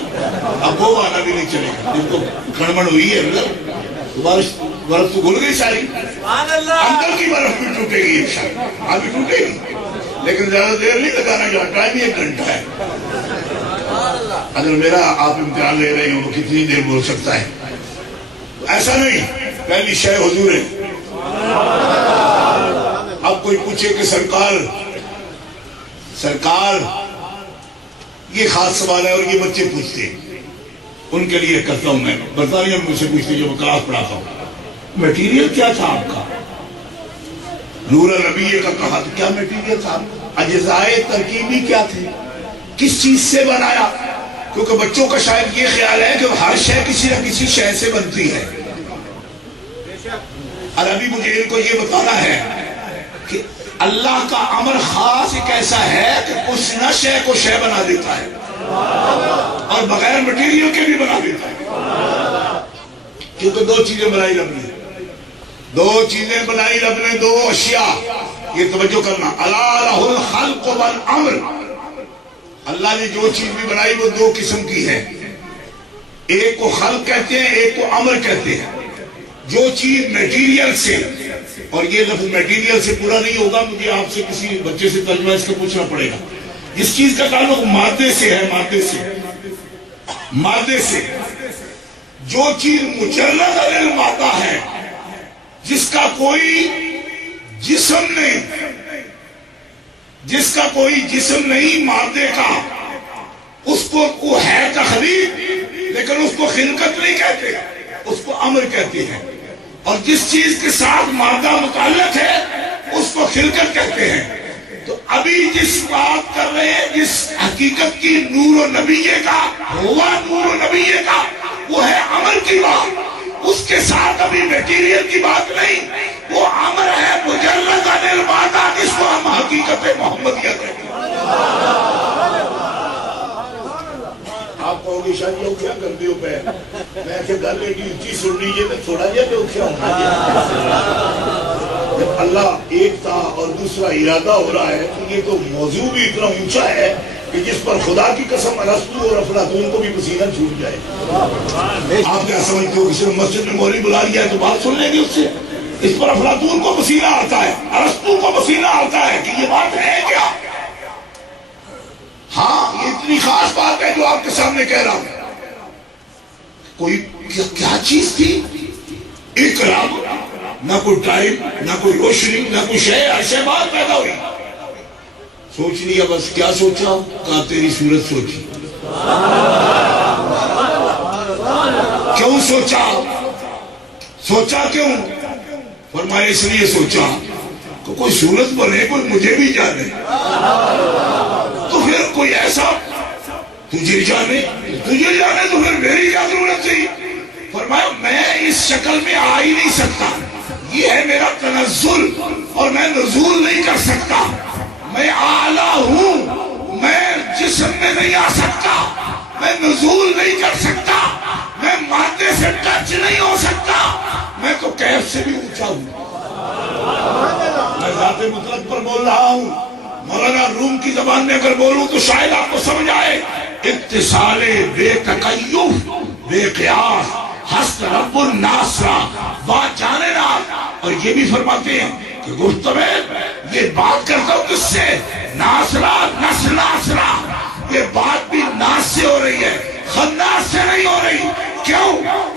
اب وہ والا بھی نہیں چلے گا. جب تو کھڑمڑ ہوئی ہے برف تو گل گئی ساری، اندر کی برف بھی ٹوٹے گی انشاءاللہ، ابھی ٹوٹے گی لیکن زیادہ دیر نہیں لگانا، جو ٹائم ہی 1 گھنٹہ ہے. اگر میرا آپ امتحان لے رہے ہو وہ کتنی دیر بول سکتا ہے؟ ایسا نہیں، پہلی شے حضور ہے. اب کوئی پوچھے کہ سرکار یہ خاص سوال ہے اور یہ بچے پوچھتے ہیں، ان کے لیے کرتا ہوں میں. برطانیہ میں مجھ سے پوچھتے جو میں کلاس پڑھاتا ہوں میٹیریل کیا تھا آپ کا؟ نور نبی کا کہا تو کیا میٹیریل تھا؟ اجزائے ترکیبی کیا تھے؟ کس چیز سے بنایا؟ کیونکہ بچوں کا شاید یہ خیال ہے کہ ہر شے کسی نہ کسی شے سے بنتی ہے. اور ابھی مجھے ان کو یہ بتانا ہے کہ اللہ کا امر خاص ایک ایسا ہے کہ اس نہ شے کو شے بنا دیتا ہے اور بغیر مٹیریل کے بھی بنا دیتا ہے. کیونکہ 2 چیزیں بنائی رب نے، 2 چیزیں بنائی رب نے، 2 اشیاء. یہ توجہ کرنا، الا لہ الخلق والامر. اللہ نے جو چیز بھی بنائی وہ 2 قسم کی ہے، ایک کو خلق کہتے ہیں، ایک کو امر کہتے ہیں. جو چیز میٹیریل سے، اور یہ لفظ میٹیریل سے پورا نہیں ہوگا، مجھے آپ سے کسی بچے سے ترجمہ اس کا پوچھنا پڑے گا. جس چیز کا تعلق مادے سے ہے، مادے سے جو چیز مجرد عن المادہ ہے، جس کا کوئی جسم نہیں مادے کا، اس کو وہ ہے تخلیق، لیکن اس کو خلقت نہیں کہتے، اس کو امر کہتے ہیں. اور جس چیز کے ساتھ مادہ متعلق ہے اس کو خلقت کہتے ہیں. تو ابھی جس بات کر رہے ہیں، جس حقیقت کی نور و نبیہ کا ہوا، نور و نبیہ کا وہ ہے امر کی بات. اس کے ساتھ ابھی میٹیریل کی بات نہیں، وہ امر ہے مجرد عن المادہ، جس کو ہم حقیقت محمدیہ کہتے ہیں. آپ کہو گے شاید یہ کیا کر دیو پہ، میں کہ گل ایک اونچی سن لیجیے تو تھوڑا جہا تو کیا ہونا. جب اللہ ایک تھا اور دوسرا ارادہ ہو رہا ہے تو یہ تو موضوع بھی اتنا اونچا ہے کہ جس پر خدا کی قسم ارسطو اور افلاطون کو بھی پسینہ چھوٹ جائے. آپ کیا سمجھتے ہو کہ صرف مسجد میں مولوی بلا لیا ہے تو بات سن لیں گے اس سے؟ اس پر افلاطون کو پسینہ آتا ہے، ارسطو کو پسینہ آتا ہے کہ یہ بات ہے کیا. ہاں یہ اتنی خاص بات ہے جو آپ کے سامنے کہہ رہا ہوں. کوئی کیا چیز تھی؟ اقرب، نہ کوئی ٹائم، نہ کوئی روشنی، نہ کوئی شے، ایسے بات پیدا ہوئی. سوچ لیا بس. کیا سوچا؟ کہا تیری صورت سوچی. کیوں سوچا؟ سوچا کیوں؟ فرمایا اس لیے سوچا کہ کوئی صورت بنے، کوئی مجھے بھی جانے. تو پھر کوئی ایسا تجھے جانے تو پھر میری کیا ضرورت تھی؟ فرمایا میں اس شکل میں آ ہی نہیں سکتا. یہ ہے میرا تنزل اور میں نزول نہیں کر سکتا. میں اعلیٰ ہوں، میں جسم میں نہیں آ سکتا، میں نزول نہیں کر سکتا، میں مادے سے ٹچ نہیں ہو سکتا، میں تو کیف سے بھی اونچا ہوں. میں ذات مطلق پر بول رہا ہوں. مولانا روم کی زبان میں اگر بولوں تو شاید آپ کو سمجھ آئے. اتصال بے تکیف بے قیاس ہست رب الناصرہ بات جانے نا. اور یہ بھی فرماتے ہیں کہ گفتگو یہ بات کرتا ہوں کس سے؟ ناصرہ، نسل ناصرہ. یہ بات بھی ناس سے ہو رہی ہے، خناس سے نہیں ہو رہی. کیوں؟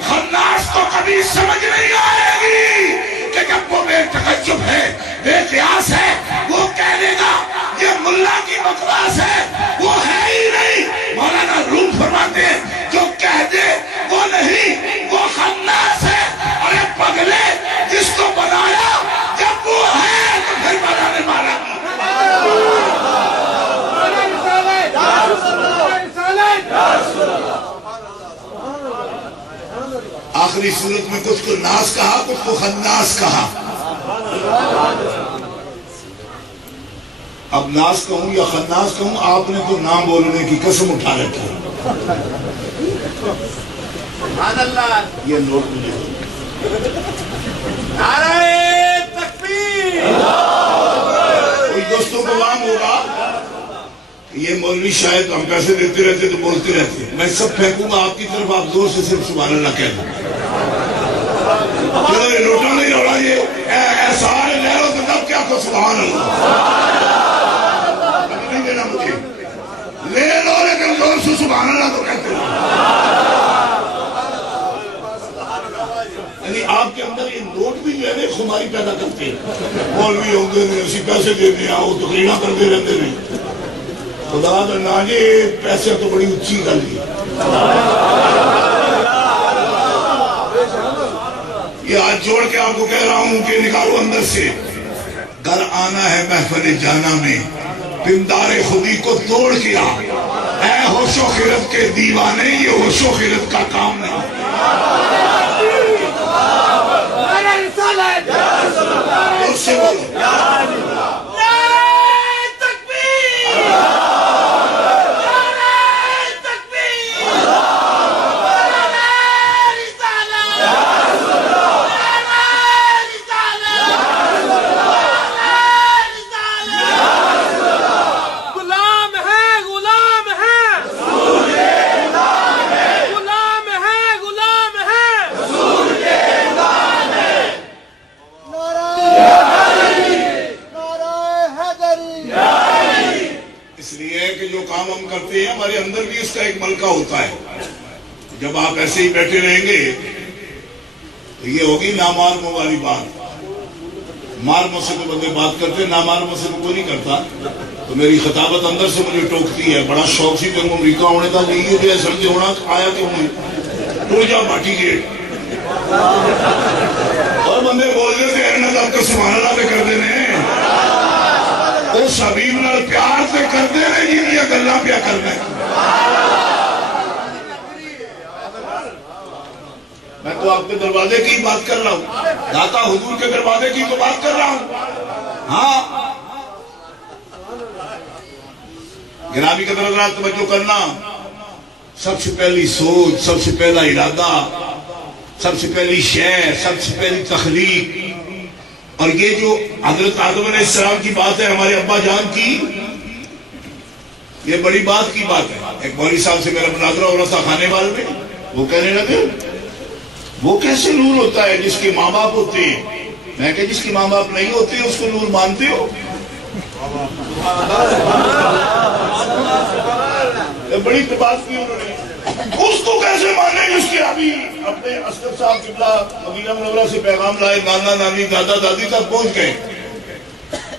خناس تو کبھی سمجھ نہیں آئے گی کہ جب وہ بے تکیف ہے، بے قیاس ہے، وہ کہہ دے گا یہ ملا کی بکواس ہے، وہ ہے ہی نہیں. مولانا روم فرماتے ہیں جو کہہ دے وہ نہیں، وہ خناس ہے. اور یہ پگلے جس کو بنایا جب وہ ہے تو پھر بنانے والا بھی. آخری صورت میں کچھ کو ناس کہا، کچھ کو خناس کہا. اب ناس کہوں یا خناس کہوں، آپ نے تو نام بولنے کی قسم اٹھا رکھی. یہ نوٹ مجھے نعرہ تکبیر. کوئی دوستوں کو عوام ہوگا یہ مولوی شاید ہم پیسے دیتے رہتے تو بولتے رہتے. میں سب پھینکوں گا آپ کی طرف، آپ زور سے صرف سبحان اللہ کہہ دیں. چلو یہ لوٹا نہیں روڑا، یہ سارے لے لو تو تب کیا کو سبحان اللہ نہیں دینا مجھے. لے لو لیکن زور سے سبحان اللہ تو کہتے ہیں. یعنی آپ کے اندر یہ نوٹ بھی جو ہے نا خماری پیدا کرتے ہیں. مولوی ہوتے ہیں اسی پیسے دیتے ہیں، وہ تقریریں کرتے رہتے ہیں. خدا کا ناجے پیسے تو بڑی اچھی گل ہے. یہ ہاتھ جوڑ کے آپ کو کہہ رہا ہوں کہ نکالو اندر سے. گھر آنا ہے محفل جانا میں، پندار خودی کو توڑ کیا. اے ہوش و خرد کے دیوانے، یہ ہوش و خرد کا کام نہیں. اس سے بولو کرتے ہیں. ہمارے اندر بھی اس کا ایک ملکہ ہوتا ہے. جب آپ ایسے ہی بیٹھے رہیں گے تو یہ ہوگی نامعلوم والی بات. معلوم سے تو بندے بات کرتے، نامعلوم سے تو کوئی نہیں کرتا. تو میری خطابت اندر سے مجھے ٹوکتی ہے. بڑا شوق سی تم امریکہ ہونے کا نہیں ہے سمجھے ہونا آیا کہ ہوں تو جا باٹی گیٹ اور بندے بول دیتے ہیں نا آپ کو سبحان اللہ پہ کر دینے اس حبیب نال پیار سے کرتے رہے جی، یہ گلہ پیا کرنا ہے. میں تو آپ کے دروازے کی بات کر رہا ہوں، داتا حضور کے دروازے کی تو بات کر رہا ہوں. ہاں گرامی کے حضرات توجہ کرنا. سب سے پہلی سوچ، سب سے پہلا ارادہ، سب سے پہلی شے، سب سے پہلی تخلیق. اور یہ جو حضرت آدم علیہ السلام کی بات ہے ہمارے ابا جان کی، یہ بڑی بات کی بات ہے. ایک مولوی صاحب سے میرا مناظرہ ہو رہا تھا خانے وال میں. وہ کہنے لگے وہ کیسے نور ہوتا ہے جس کے ماں باپ ہوتے ہیں؟ میں کہ جس کے ماں باپ نہیں ہوتے اس کو نور مانتے ہو؟ بڑی بات کی انہوں نے، اس کو کیسے مانے جس کے ابھی اپنے اسکر صاحب قبلہ مدینہ منورہ سے پیغام لائے، نانا نانی دادا دادی تک پہنچ گئے،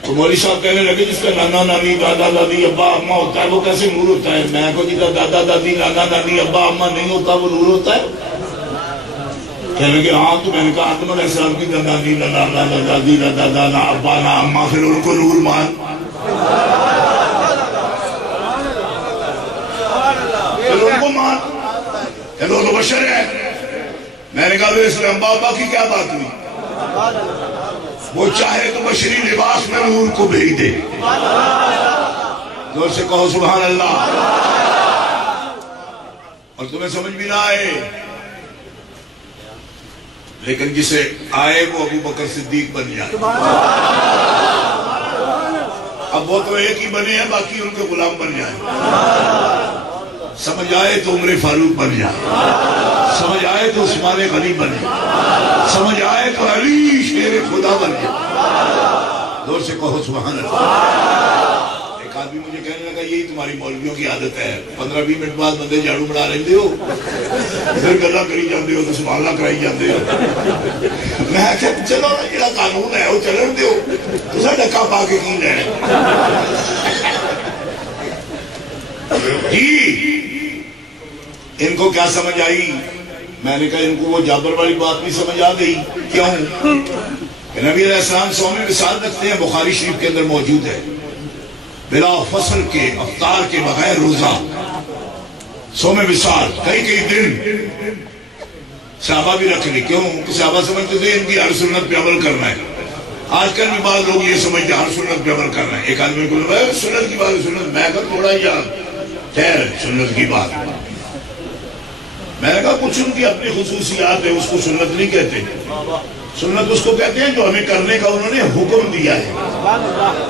تو مولوی صاحب کہنے لگے جس کا نانا نانی دادا دادی ابا اماں ہوتا ہے وہ کیسے نور ہوتا ہے؟ میں کو جی کا دادا دادی نانا نانی ابا اماں نہیں ہوتا وہ نور ہوتا ہے؟ کہنے لگے ہاں، تو میں نے کہا آدم علیہ السلام کی نانی نہ نانا نہ دادی نہ دادا نہ ابا نہ اماں، پھر ان کو نور مان، پھر ان کو مان، کہ وہ تو بشر ہے۔ میں نے کہا اس میں امبا ابا کی کیا بات ہوئی؟ وہ چاہے تو بشری لباس میں نور کو بھیج دے، زور سے کہو سبحان اللہ، اور تمہیں سمجھ بھی نہ آئے، لیکن جسے آئے وہ ابو بکر صدیق بن جائے۔ اب وہ تو ایک ہی بنے ہیں، باقی ان کے غلام بن جائیں۔ سمجھ آئے تو عمر فاروق بن جائے، سمجھ آئے تو عثمان غنی بن جائے، سمجھ آئے تو علی شیر خدا بن جائے۔ زور سے کہو سبحان اللہ۔ ایک آدمی مجھے کہنے لگا یہی تمہاری مولویوں کی عادت ہے، 15-20 منٹ بعد بندے جھاڑو بڑھا لیندے ہو، پھر گلا کری جاندے ہو تو سبحان اللہ کرائی جاندے ہو۔ میں کہا چلو جڑا قانون ہے وہ چلن دیو، تساں ڈکا پا کے کی لینا جی۔ ان کو کیا سمجھ آئی؟ میں نے کہا ان کو وہ جابر والی بات بھی سمجھ آ گئی۔ کیوں کہ نبی علیہ السلام صوم وصال رکھتے ہیں، بخاری شریف کے اندر موجود ہے، بلا فصل کے افطار کے بغیر روزہ، صوم وصال کئی دن صحابہ بھی رکھ لی۔ کیوں کہ صحابہ سمجھتے تھے ان کی ہر سنت پہ عمل کرنا ہے۔ آج کل بھی بعض لوگ یہ سمجھتے ہیں ہر سنت پہ عمل کرنا ہے۔ ایک آدمی کو سنت کی بات ہے، سنت، میں کہا تھوڑا یاد خیر سنت کی بات، میں نے کہا کچھ ان کی اپنی خصوصیات ہے، اس کو سنت نہیں کہتے، سنت اس کو کہتے ہیں جو ہمیں کرنے کا انہوں نے حکم دیا ہے۔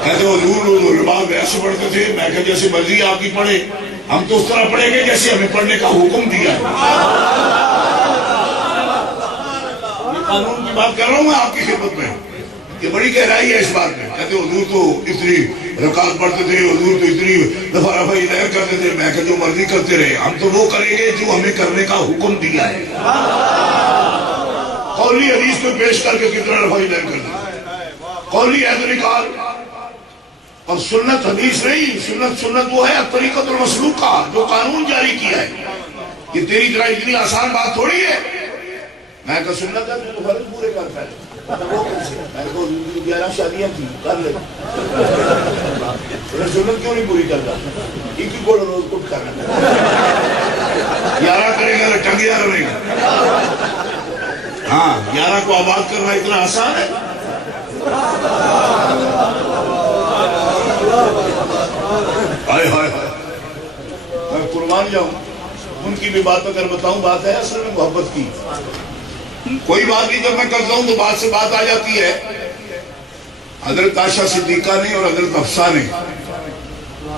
کہتے وہ حضور نماز ایسے پڑھتے تھے، میں کہا جیسے مرضی آپ کی پڑھے، ہم تو اس طرح پڑھیں گے جیسے ہمیں پڑھنے کا حکم دیا ہے۔ قانون کی بات کر رہا ہوں میں آپ کی خدمت میں، یہ بڑی گہرائی ہے اس بات میں۔ کہتے حضور تو اتنی رکعت پڑھتے تھے، حضور تو اتنی دفعہ رفع یدین کرتے تھے، میں کہ جو مرضی کرتے رہے، ہم تو وہ کریں گے جو ہمیں کرنے کا حکم دیا ہے۔ قولی حدیث کو پیش کر کے کتنا رفع یدین کر دیا، قولی عہد نکال، اور سنت حدیث نہیں، سنت وہ ہے طریقۃ المسلوقہ، جو قانون جاری کیا ہے۔ یہ تیری طرح اتنی آسان بات تھوڑی ہے۔ میں کہا سنت ہے تو فرض پورے کرتا ہے، میں کو 11 شادیاں تھی کر لے، سنت کیوں نہیں پوری کرتا؟ ایک ہی گوڑ روز کٹ کرنا، 11 کرے گا ٹنگ 11 رہے گا۔ ہاں 11 کو آباد کرنا اتنا آسان ہے؟ ہائے ہائے ہائے، میں قربان جاؤں، ان کی بھی بات اگر بتاؤں، بات ہے اصل میں محبت کی۔ کوئی بات نہیں جب میں کرتا ہوں تو بات سے بات آ جاتی ہے۔ حضرت عائشہ صدیقہ نے اور حضرت حفصہ نے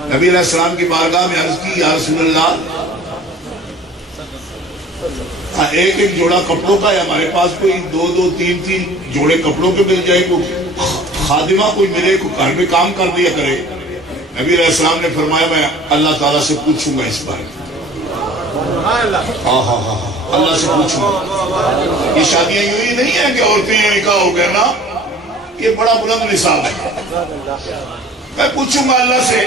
نبی علیہ السلام کی بارگاہ میں عرض کی، یا رسول اللہ، ایک جوڑا کپڑوں کا ہے ہمارے پاس، کوئی 2-3 جوڑے کپڑوں کے مل جائے، کوئی خادمہ کوئی ملے، کوئی گھر میں کام کر دیا کرے۔ نبی علیہ السلام نے فرمایا میں اللہ تعالیٰ سے پوچھوں گا اس بارے میں، اللہ سے پوچھوں گا۔ یہ شادیاں یوں ہی نہیں ہیں کہ عورتیں یہ نکاح ہو گیا نا، یہ بڑا بلند نصاب ہے، میں پوچھوں گا اللہ سے۔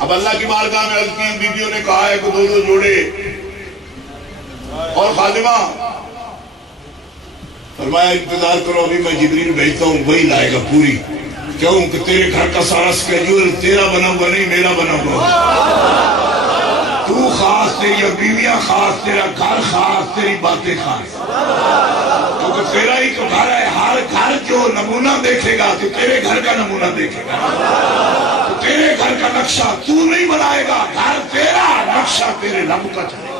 اب اللہ کی بارگاہ میں عرض کی، بیویوں نے کہا ہے کہ 2 جوڑے اور خادمہ، فرمایا انتظار کرو، ابھی میں جبریل بھیجتا ہوں، وہی لائے گا پوری۔ کیوں کہ تیرے گھر کا سارا سکیڈول تیرا بنا ہوا نہیں، میرا بنا ہوا، تو خاص، تیری بیویاں خاص، تیرا گھر خاص، تیری باتیں خاص، کیونکہ تیرا ہی تو گھر ہے۔ ہر گھر جو نمونہ دیکھے گا تو تیرے گھر کا نمونہ دیکھے گا، تو تیرے گھر کا نقشہ تو نہیں بنائے گا، گھر تیرا، نقشہ تیرے رب کا چلے گا۔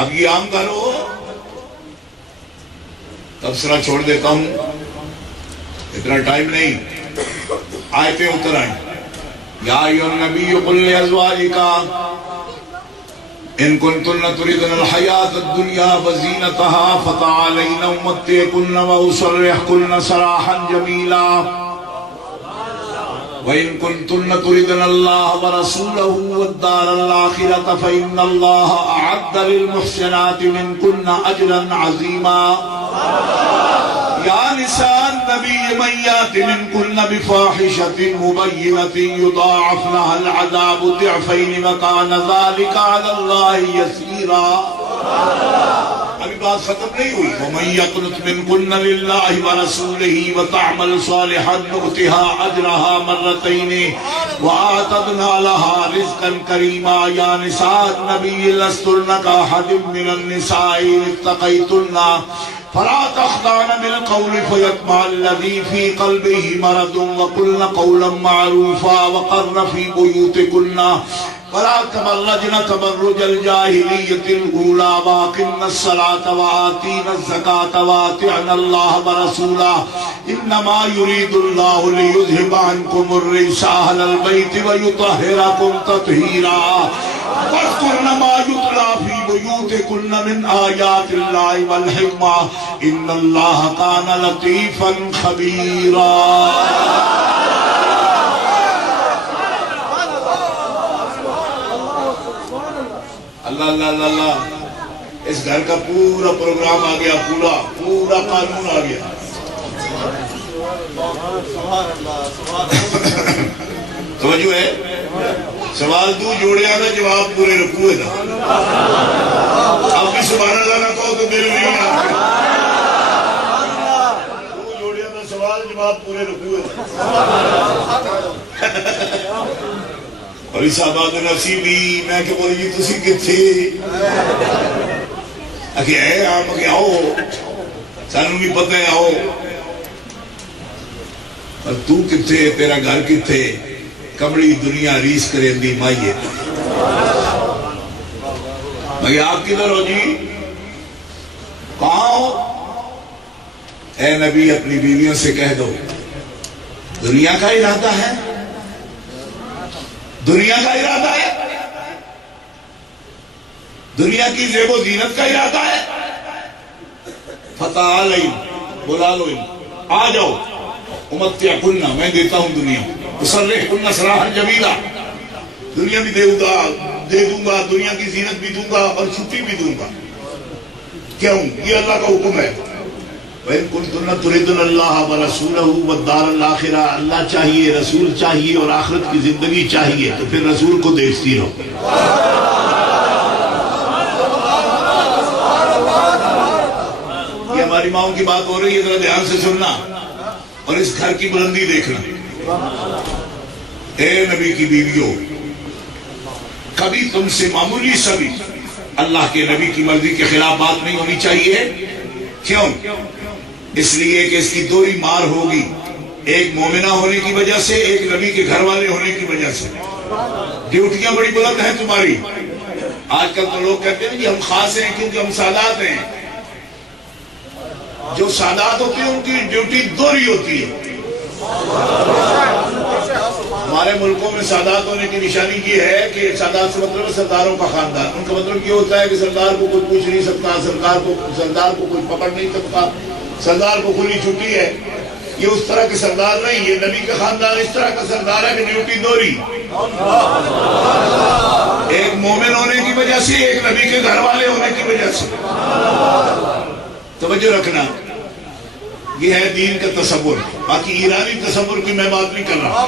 اب یہ عام گھر ہو، تبصرہ چھوڑ دیتا ہوں، اتنا ٹائم نہیں، آیتیں اتر آئیں۔ یا ایھا النبی قل لازواجک ان کنتن تردن الحیاۃ الدنیا وزینتها فتعالین امتعکن واسرحکن سراحا جمیلا۔ وَإِن كُنتُنَّ تُرِدْنَ اللَّهَ وَرَسُولَهُ وَالدَّارَ الْآخِرَةَ فَإِنَّ اللَّهَ أَعَدَّ لِلْمُحْسِنَاتِ مِنكُنَّ أَجْرًا عَظِيمًا يا نساء النبي من يأت منكن بفاحشة مبينة يضاعف لها العذاب ضعفين وكان ذلك على الله يسيرا. ابھی بات ختم نہیں ہوئی. ومن يقنت منكن لله ورسوله وتعمل صالحا نؤتها اجرها مرتين واعتدنا لها رزقا كريما. يا نساء النبي لستن كأحد من النساء إن اتقيتن فلا تخضعن بالقول فيطمع الذي في قلبه مرض وقلن قولا معروفا وقرن في بيوتكن ولا تبرجن تبرج الجاهلية الأولى وأقمن الصلاة وآتين الزكاة وأطعن الله ورسوله إنما يريد الله ليذهب عنكم الرجس أهل البيت ويطهركم تطهيرا. واذكرن ما يتلى في بيوتكن من آيات الله والحكمة إن الله كان لطيفا خبيرا. اللہ اللہ اللہ اللہ. اس گھر کا پورا پروگرام آ گیا, پورا قانون آ گیا. توجہ ہے. سوال تو جوڑے آنا, جواب پورے رکھو ہے نا. آپ بھی سبحان اللہ نہ کہو تو دل نہیں آتا. تو جوڑے آنا, سوال جواب پورے رکھو ہے. اور اس آباد نصیبی میں کہ بولی تسی کتھے اکھے ہے آپ اکھے آؤ سانوں بھی پتہ ہے آؤ. اور تو کتھے, تیرا گھر کتھے, کمڑی دنیا ریس کریں دی مائیے. مگر آپ کدھر ہو جی, کہاں ہو؟ اے نبی اپنی بیویوں سے کہہ دو دنیا کا ارادہ ہے, دنیا کا ارادہ ہے, دنیا کی زیب و زینت کا ارادہ ہے. فتعالین, بلا لو, آ جاؤ. امتعکن, میں دیتا ہوں دنیا. اسرحکن سراحا جمیلا, دنیا بھی دے دوں گا, دنیا کی زینت بھی دوں گا اور چھٹی بھی دوں گا. کیوں؟ یہ اللہ کا حکم ہے. وَإِن كُنتُنَّ تُرِدْنَ اللَّهَ وَرَسُولَهُ وَالدَّارَ الْآخِرَةَ, اللہ چاہیے, رسول چاہیے اور آخرت کی زندگی چاہیے, تو پھر رسول کو دیکھتی رہو. یہ ہماری ماؤں کی بات ہو رہی ہے, ذرا دھیان سے سننا اور اس گھر کی بلندی دیکھنا. اے نبی کی بیویوں, کبھی تم سے معمولی سبھی اللہ کے نبی کی مرضی کے خلاف بات نہیں ہونی چاہیے. کیوں؟ اس لیے کہ اس کی دو ہی مار ہوگی, ایک مومنہ ہونے کی وجہ سے, ایک نبی کے گھر والے ہونے کی وجہ سے. ڈیوٹیاں بڑی بلند ہیں تمہاری. آج کل تو لوگ کہتے ہیں کہ ہم خاص ہیں کیونکہ ہم سادات ہیں. جو سادات ہوتی ہیں ان کی ڈیوٹی دوہری ہوتی ہے. ہمارے ملکوں میں سادات ہونے کی نشانی یہ ہے کہ سادات سے مطلب ہے سرداروں کا خاندان. ان کا مطلب یہ ہوتا ہے کہ سردار کو کوئی پوچھ نہیں سکتا, سردار کو کوئی پکڑ نہیں سکتا, سردار کو کھلی چھٹی ہے. یہ اس طرح کے سردار نہیں, یہ نبی کا خاندان اس طرح کا سردار ہے کہ ڈیوٹی دوہری, ایک مومن ہونے کی وجہ سے, ایک نبی کے گھر والے ہونے کی وجہ سے. توجہ رکھنا, یہ ہے دین کا تصور. باقی ایرانی تصور کی میں بات نہیں کر رہا,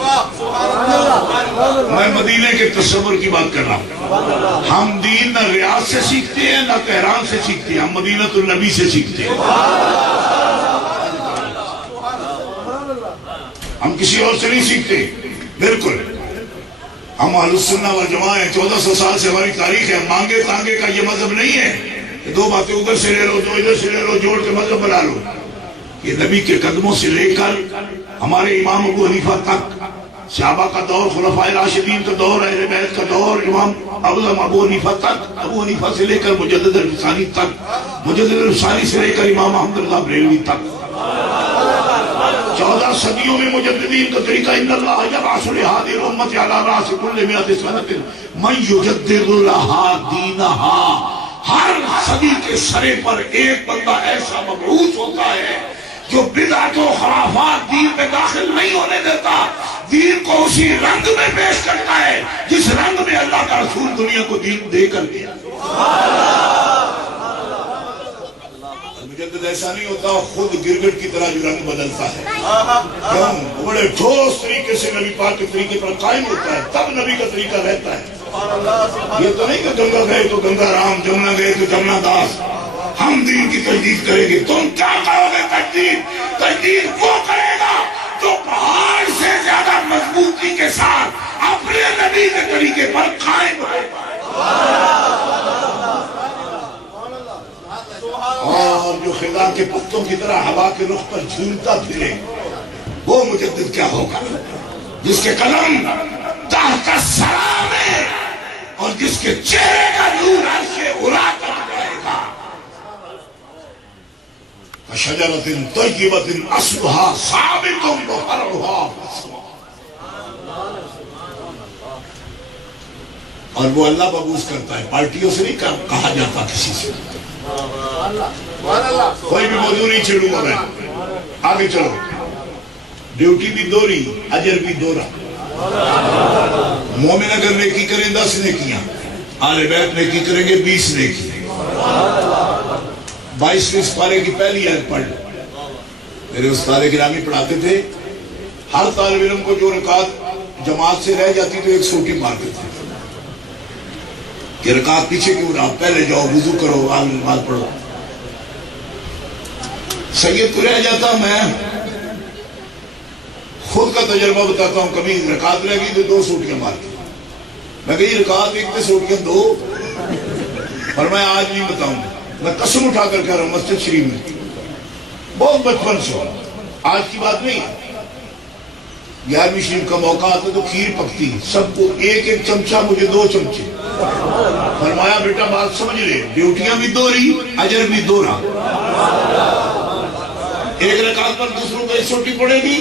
میں مدینے کے تصور کی بات کر رہا ہوں. ہم دین نہ ریاض سے سیکھتے ہیں نہ تہران سے سیکھتے ہیں, ہم مدینۃ النبی سے سیکھتے ہیں. ہم کسی اور سے نہیں سیکھتے. بالکل ہم اہل السنہ والجماعہ ہیں, 1400 سال سے ہماری تاریخ ہے. مانگے تانگے کا یہ مذہب نہیں ہے کہ دو باتیں ادھر سے لے لو, دو ادھر سے لے لو, جوڑ کے مذہب بنا لو. یہ نبی کے قدموں سے لے کر ہمارے امام ابو حنیفہ تک, صحابہ کا دور, خلفائے راشدین کا دور, اہل بیت کا دور, امام ابو حنیفہ تک, ابو حنیفہ سے لے کر مجدد الرسانی تک, مجدد الرسانی سے لے کر امام احمد رضا بریلوی تک, 14 صدیوں میں مجددین کا طریقہ. ان اللہ یبعث لہذه الامة علی رأس کل 100 سنة من یجدد لها دینها. ہر صدی کے سرے پر ایک بندہ ایسا مبعوث ہوتا ہے جو بدعت و خرافات دین میں داخل نہیں ہونے دیتا, دین کو اسی رنگ میں پیش کرتا ہے جس رنگ میں اللہ کا رسول دنیا کو دین دے کر گیا. مجدد ایسا نہیں ہوتا خود گرگٹ کی طرح جو رنگ بدلتا ہے. کیوں؟ بڑے ٹھوس طریقے سے نبی پاک کے طریقے پر قائم ہوتا ہے, تب نبی کا طریقہ رہتا ہے. یہ تو نہیں کہ گنگا گئے تو گنگا رام, جمنا گئے تو جمنا داس, ہم دین کی تجدید کریں گے. تم کیا کرو گے تجدید؟ تجدید وہ کرے گا جو پہاڑ سے زیادہ مضبوطی کے ساتھ اپنے نبی کے طریقے پر قائم ہے. اور جو خدا کے پتوں کی طرح ہوا کے رخ پر جھولتا پھرے وہ مجدد کیا ہوگا؟ جس کے قدم تحت الثری میں اور جس کے چہرے کا نور عرش علا تک جائے گا. شجرۃ طیبۃ اصلها ثابت وفرعها فی السماء. اور وہ اللہ مبعوث کرتا ہے, پارٹیوں سے نہیں کہا جاتا کسی سے. کوئی بھی موضوع نہیں چھیڑوں گا میں. آگے چلو. ڈیوٹی بھی دوری, اجر بھی دورا. مومن اگر نیکی کریں 10 نیکیاں, آل بیت نیکی کریں گے 20 نیکی. 22ویں پارے کی پہلی آیت پڑھ لو. میرے استاد گرامی پڑھاتے تھے, ہر طالب علم کو جو رکعت جماعت سے رہ جاتی تو ایک سوٹی مارتے تھے کہ رکعت پیچھے کیوں رہا, پہلے جاؤ وضو کرو آگے نماز پڑھو. سید کو رہ جاتا, میں خود کا تجربہ بتاتا ہوں, کبھی رکعت رہ گئی تو 2 سوٹیاں مارتی. میں کہی رکعت ایک تے سوٹیاں 2, پر میں آج نہیں بتاؤں گا, میں قسم اٹھا کر کہہ رہا ہوں مسجد شریف میں بہت بچپن سے, آج کی بات نہیں. 11ویں شریف کا موقع آتا تو کھیر پکتی, سب کو ایک ایک چمچہ, مجھے 2 چمچے. فرمایا بیٹا بات سمجھ لے, ڈیوٹیاں بھی دوری, اجر بھی دورا. ایک رکعت پر دوسروں کو 1 سوٹی پڑے گی,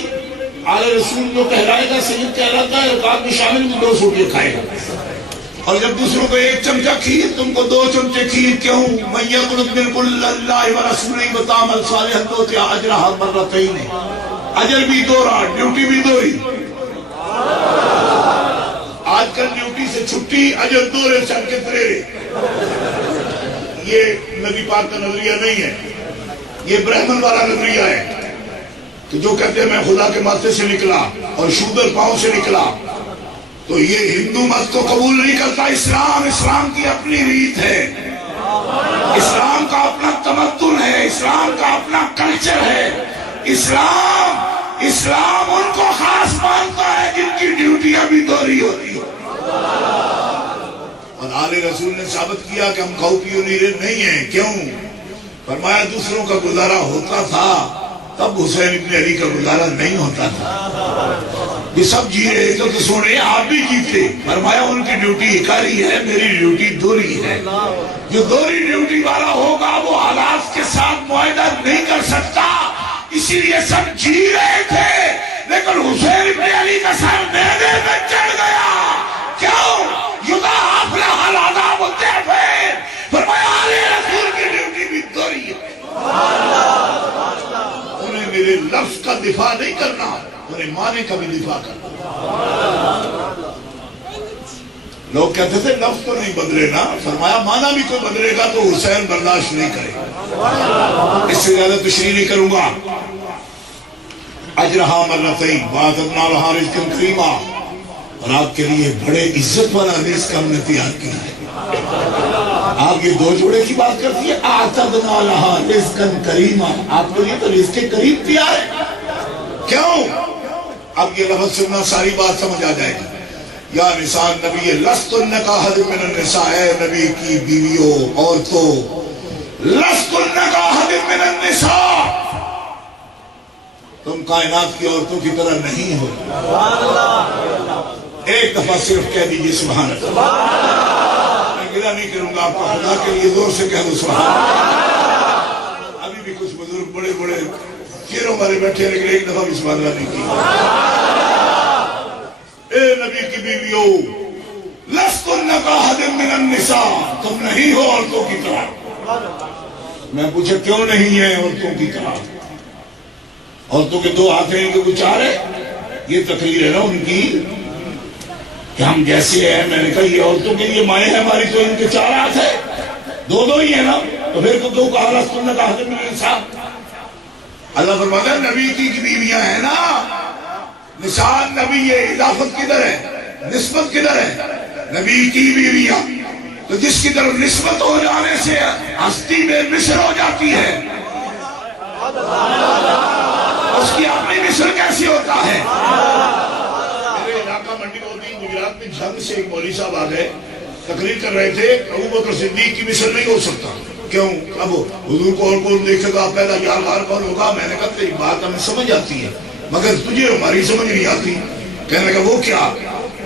آل رسول جو کہلائے گا سید کہلاتا ہے, رکعت میں شامل بھی 2 سوٹیاں کھائے گا. اور جب دوسروں کو 1 چمچہ کھیر, تم کو 2 چمچے کھیر. کیوں؟ من یقنط بالکل اللہ ورسولہ وتعمل صالحا نؤتہ اجرہا مرتین. اجر بھی دورا, ڈیوٹی بھی دوری. آج کل ڈیوٹی سے چھٹی, اجر دورے چل کے تریرے. یہ نبی پاک کا نظریہ نہیں ہے, یہ برہمن والا نظریہ ہے. تو جو کہتے ہیں میں خدا کے ماتھے سے نکلا اور شودر پاؤں سے نکلا, تو یہ ہندو مت کو قبول نہیں کرتا. اسلام کی اپنی ریت ہے, اسلام کا اپنا تمدن ہے, اسلام کا اپنا کلچر ہے. اسلام ان کو خاص مانتا ہے جن کی ڈیوٹیاں بھی دوری ہوتی ہیں. اور آل رسول نے ثابت کیا کہ ہم کھاؤ پیو نیرے نہیں ہیں. کیوں؟ فرمایا دوسروں کا گزارا ہوتا تھا تب حسین ابن علی کا گزارا نہیں ہوتا تھا. یہ سب جی رہے تو سونے آپ بھی جیتے. فرمایا ان کی ڈیوٹی اکاری ہے, میری ڈیوٹی دوری ہے. جو دوری ڈیوٹی والا ہوگا وہ حالات کے ساتھ معاہدہ نہیں کر سکتا. اسی لیے سب جی رہے تھے, لیکن حسین ابن علی کا سر میدے میں چڑھ گیا. کیوں؟ یضاعف لها العذاب الضعفین. فرمایا آل رسول کی ڈیوٹی بھی دوری ہے. انہیں میرے لفظ کا دفاع نہیں کرنا, انہیں معنی کا بھی دفاع کرنا. لوگ کہتے تھے لفظ تو نہیں بدلے نا, فرمایا معنی بھی کوئی بدلے گا تو حسین برداشت نہیں کرے. اس سے زیادہ تشریح نہیں کروں گا. اجرہا مرتین وَأَعْتَدْنَا لَهَا رِزْقًا کریما. اور آپ کے لیے بڑے عزت والا رزق ہم نے تیار کیا ہے. آپ یہ 2 جوڑے کی بات کرتی ہے, اعتدنا لہا رزقا کریما. آپ کے لیے تو رزق کریم تیار ہے. کیوں؟ اب یہ لفظ سننا ساری بات سمجھ آ جائے گی. یا نساء نبی لستن کاحد من النساء, اے نبی کی بیویوں, عورتوں, لستن کاحد من النساء, تم کائنات کی عورتوں کی طرح نہیں ہو. ایک دفعہ صرف کہہ دیجئے سبحان اللہ. میں گلہ نہیں کروں گا آپ کو, خدا کے لیے زور سے کہہ دو سبحان اللہ. ابھی بھی کچھ بزرگ بڑے بڑے چیروں والے بیٹھے, لیکن ایک دفعہ بھی سبحان اللہ نہیں کی. اے نبی کی بیویوں, لستن کاحد من النساء, تم نہیں ہو عورتوں کی طرح. میں پوچھا کیوں نہیں ہے عورتوں کی طرح؟ عورتوں کے 2 ہاتھ ہیں, ان کے کچھ 4 ہے. یہ تقریر ہے نا ان کی کہ ہم جیسے ہیں. میں نے کہا یہ عورتوں کے لیے مائیں ہیں ہماری تو ان کے 4 ہاتھ ہے, 2 ہی ہیں نا, تو پھر تو 2 کا حالت سنت حاضر میں انسان. اللہ فرماتا ہے نبی کی بیویاں ہیں نا, نشان نبی ہے, اضافت کدھر ہے, نسبت کدھر ہے, نبی کی بیویاں. تو جس کی طرف نسبت ہو جانے سے ہستی بے مثل ہو جاتی ہے, اس کی اپنی مثل کیسی ہوتا ہے. میرے علاقہ منڈی ہوتی گجرات میں جھنگ سے ایک مولوی صاحب آ گئے, تقریر کر رہے تھے ابو بکر صدیق کی مثل نہیں ہو سکتا. کیوں؟ اب حضور کو اور کون دیکھے گا, پہلا یار کون ہوگا. میں نے کہا تیری بات ہمیں سمجھ آتی ہے مگر تجھے ہماری سمجھ نہیں آتی. کہنے لگا وہ کیا؟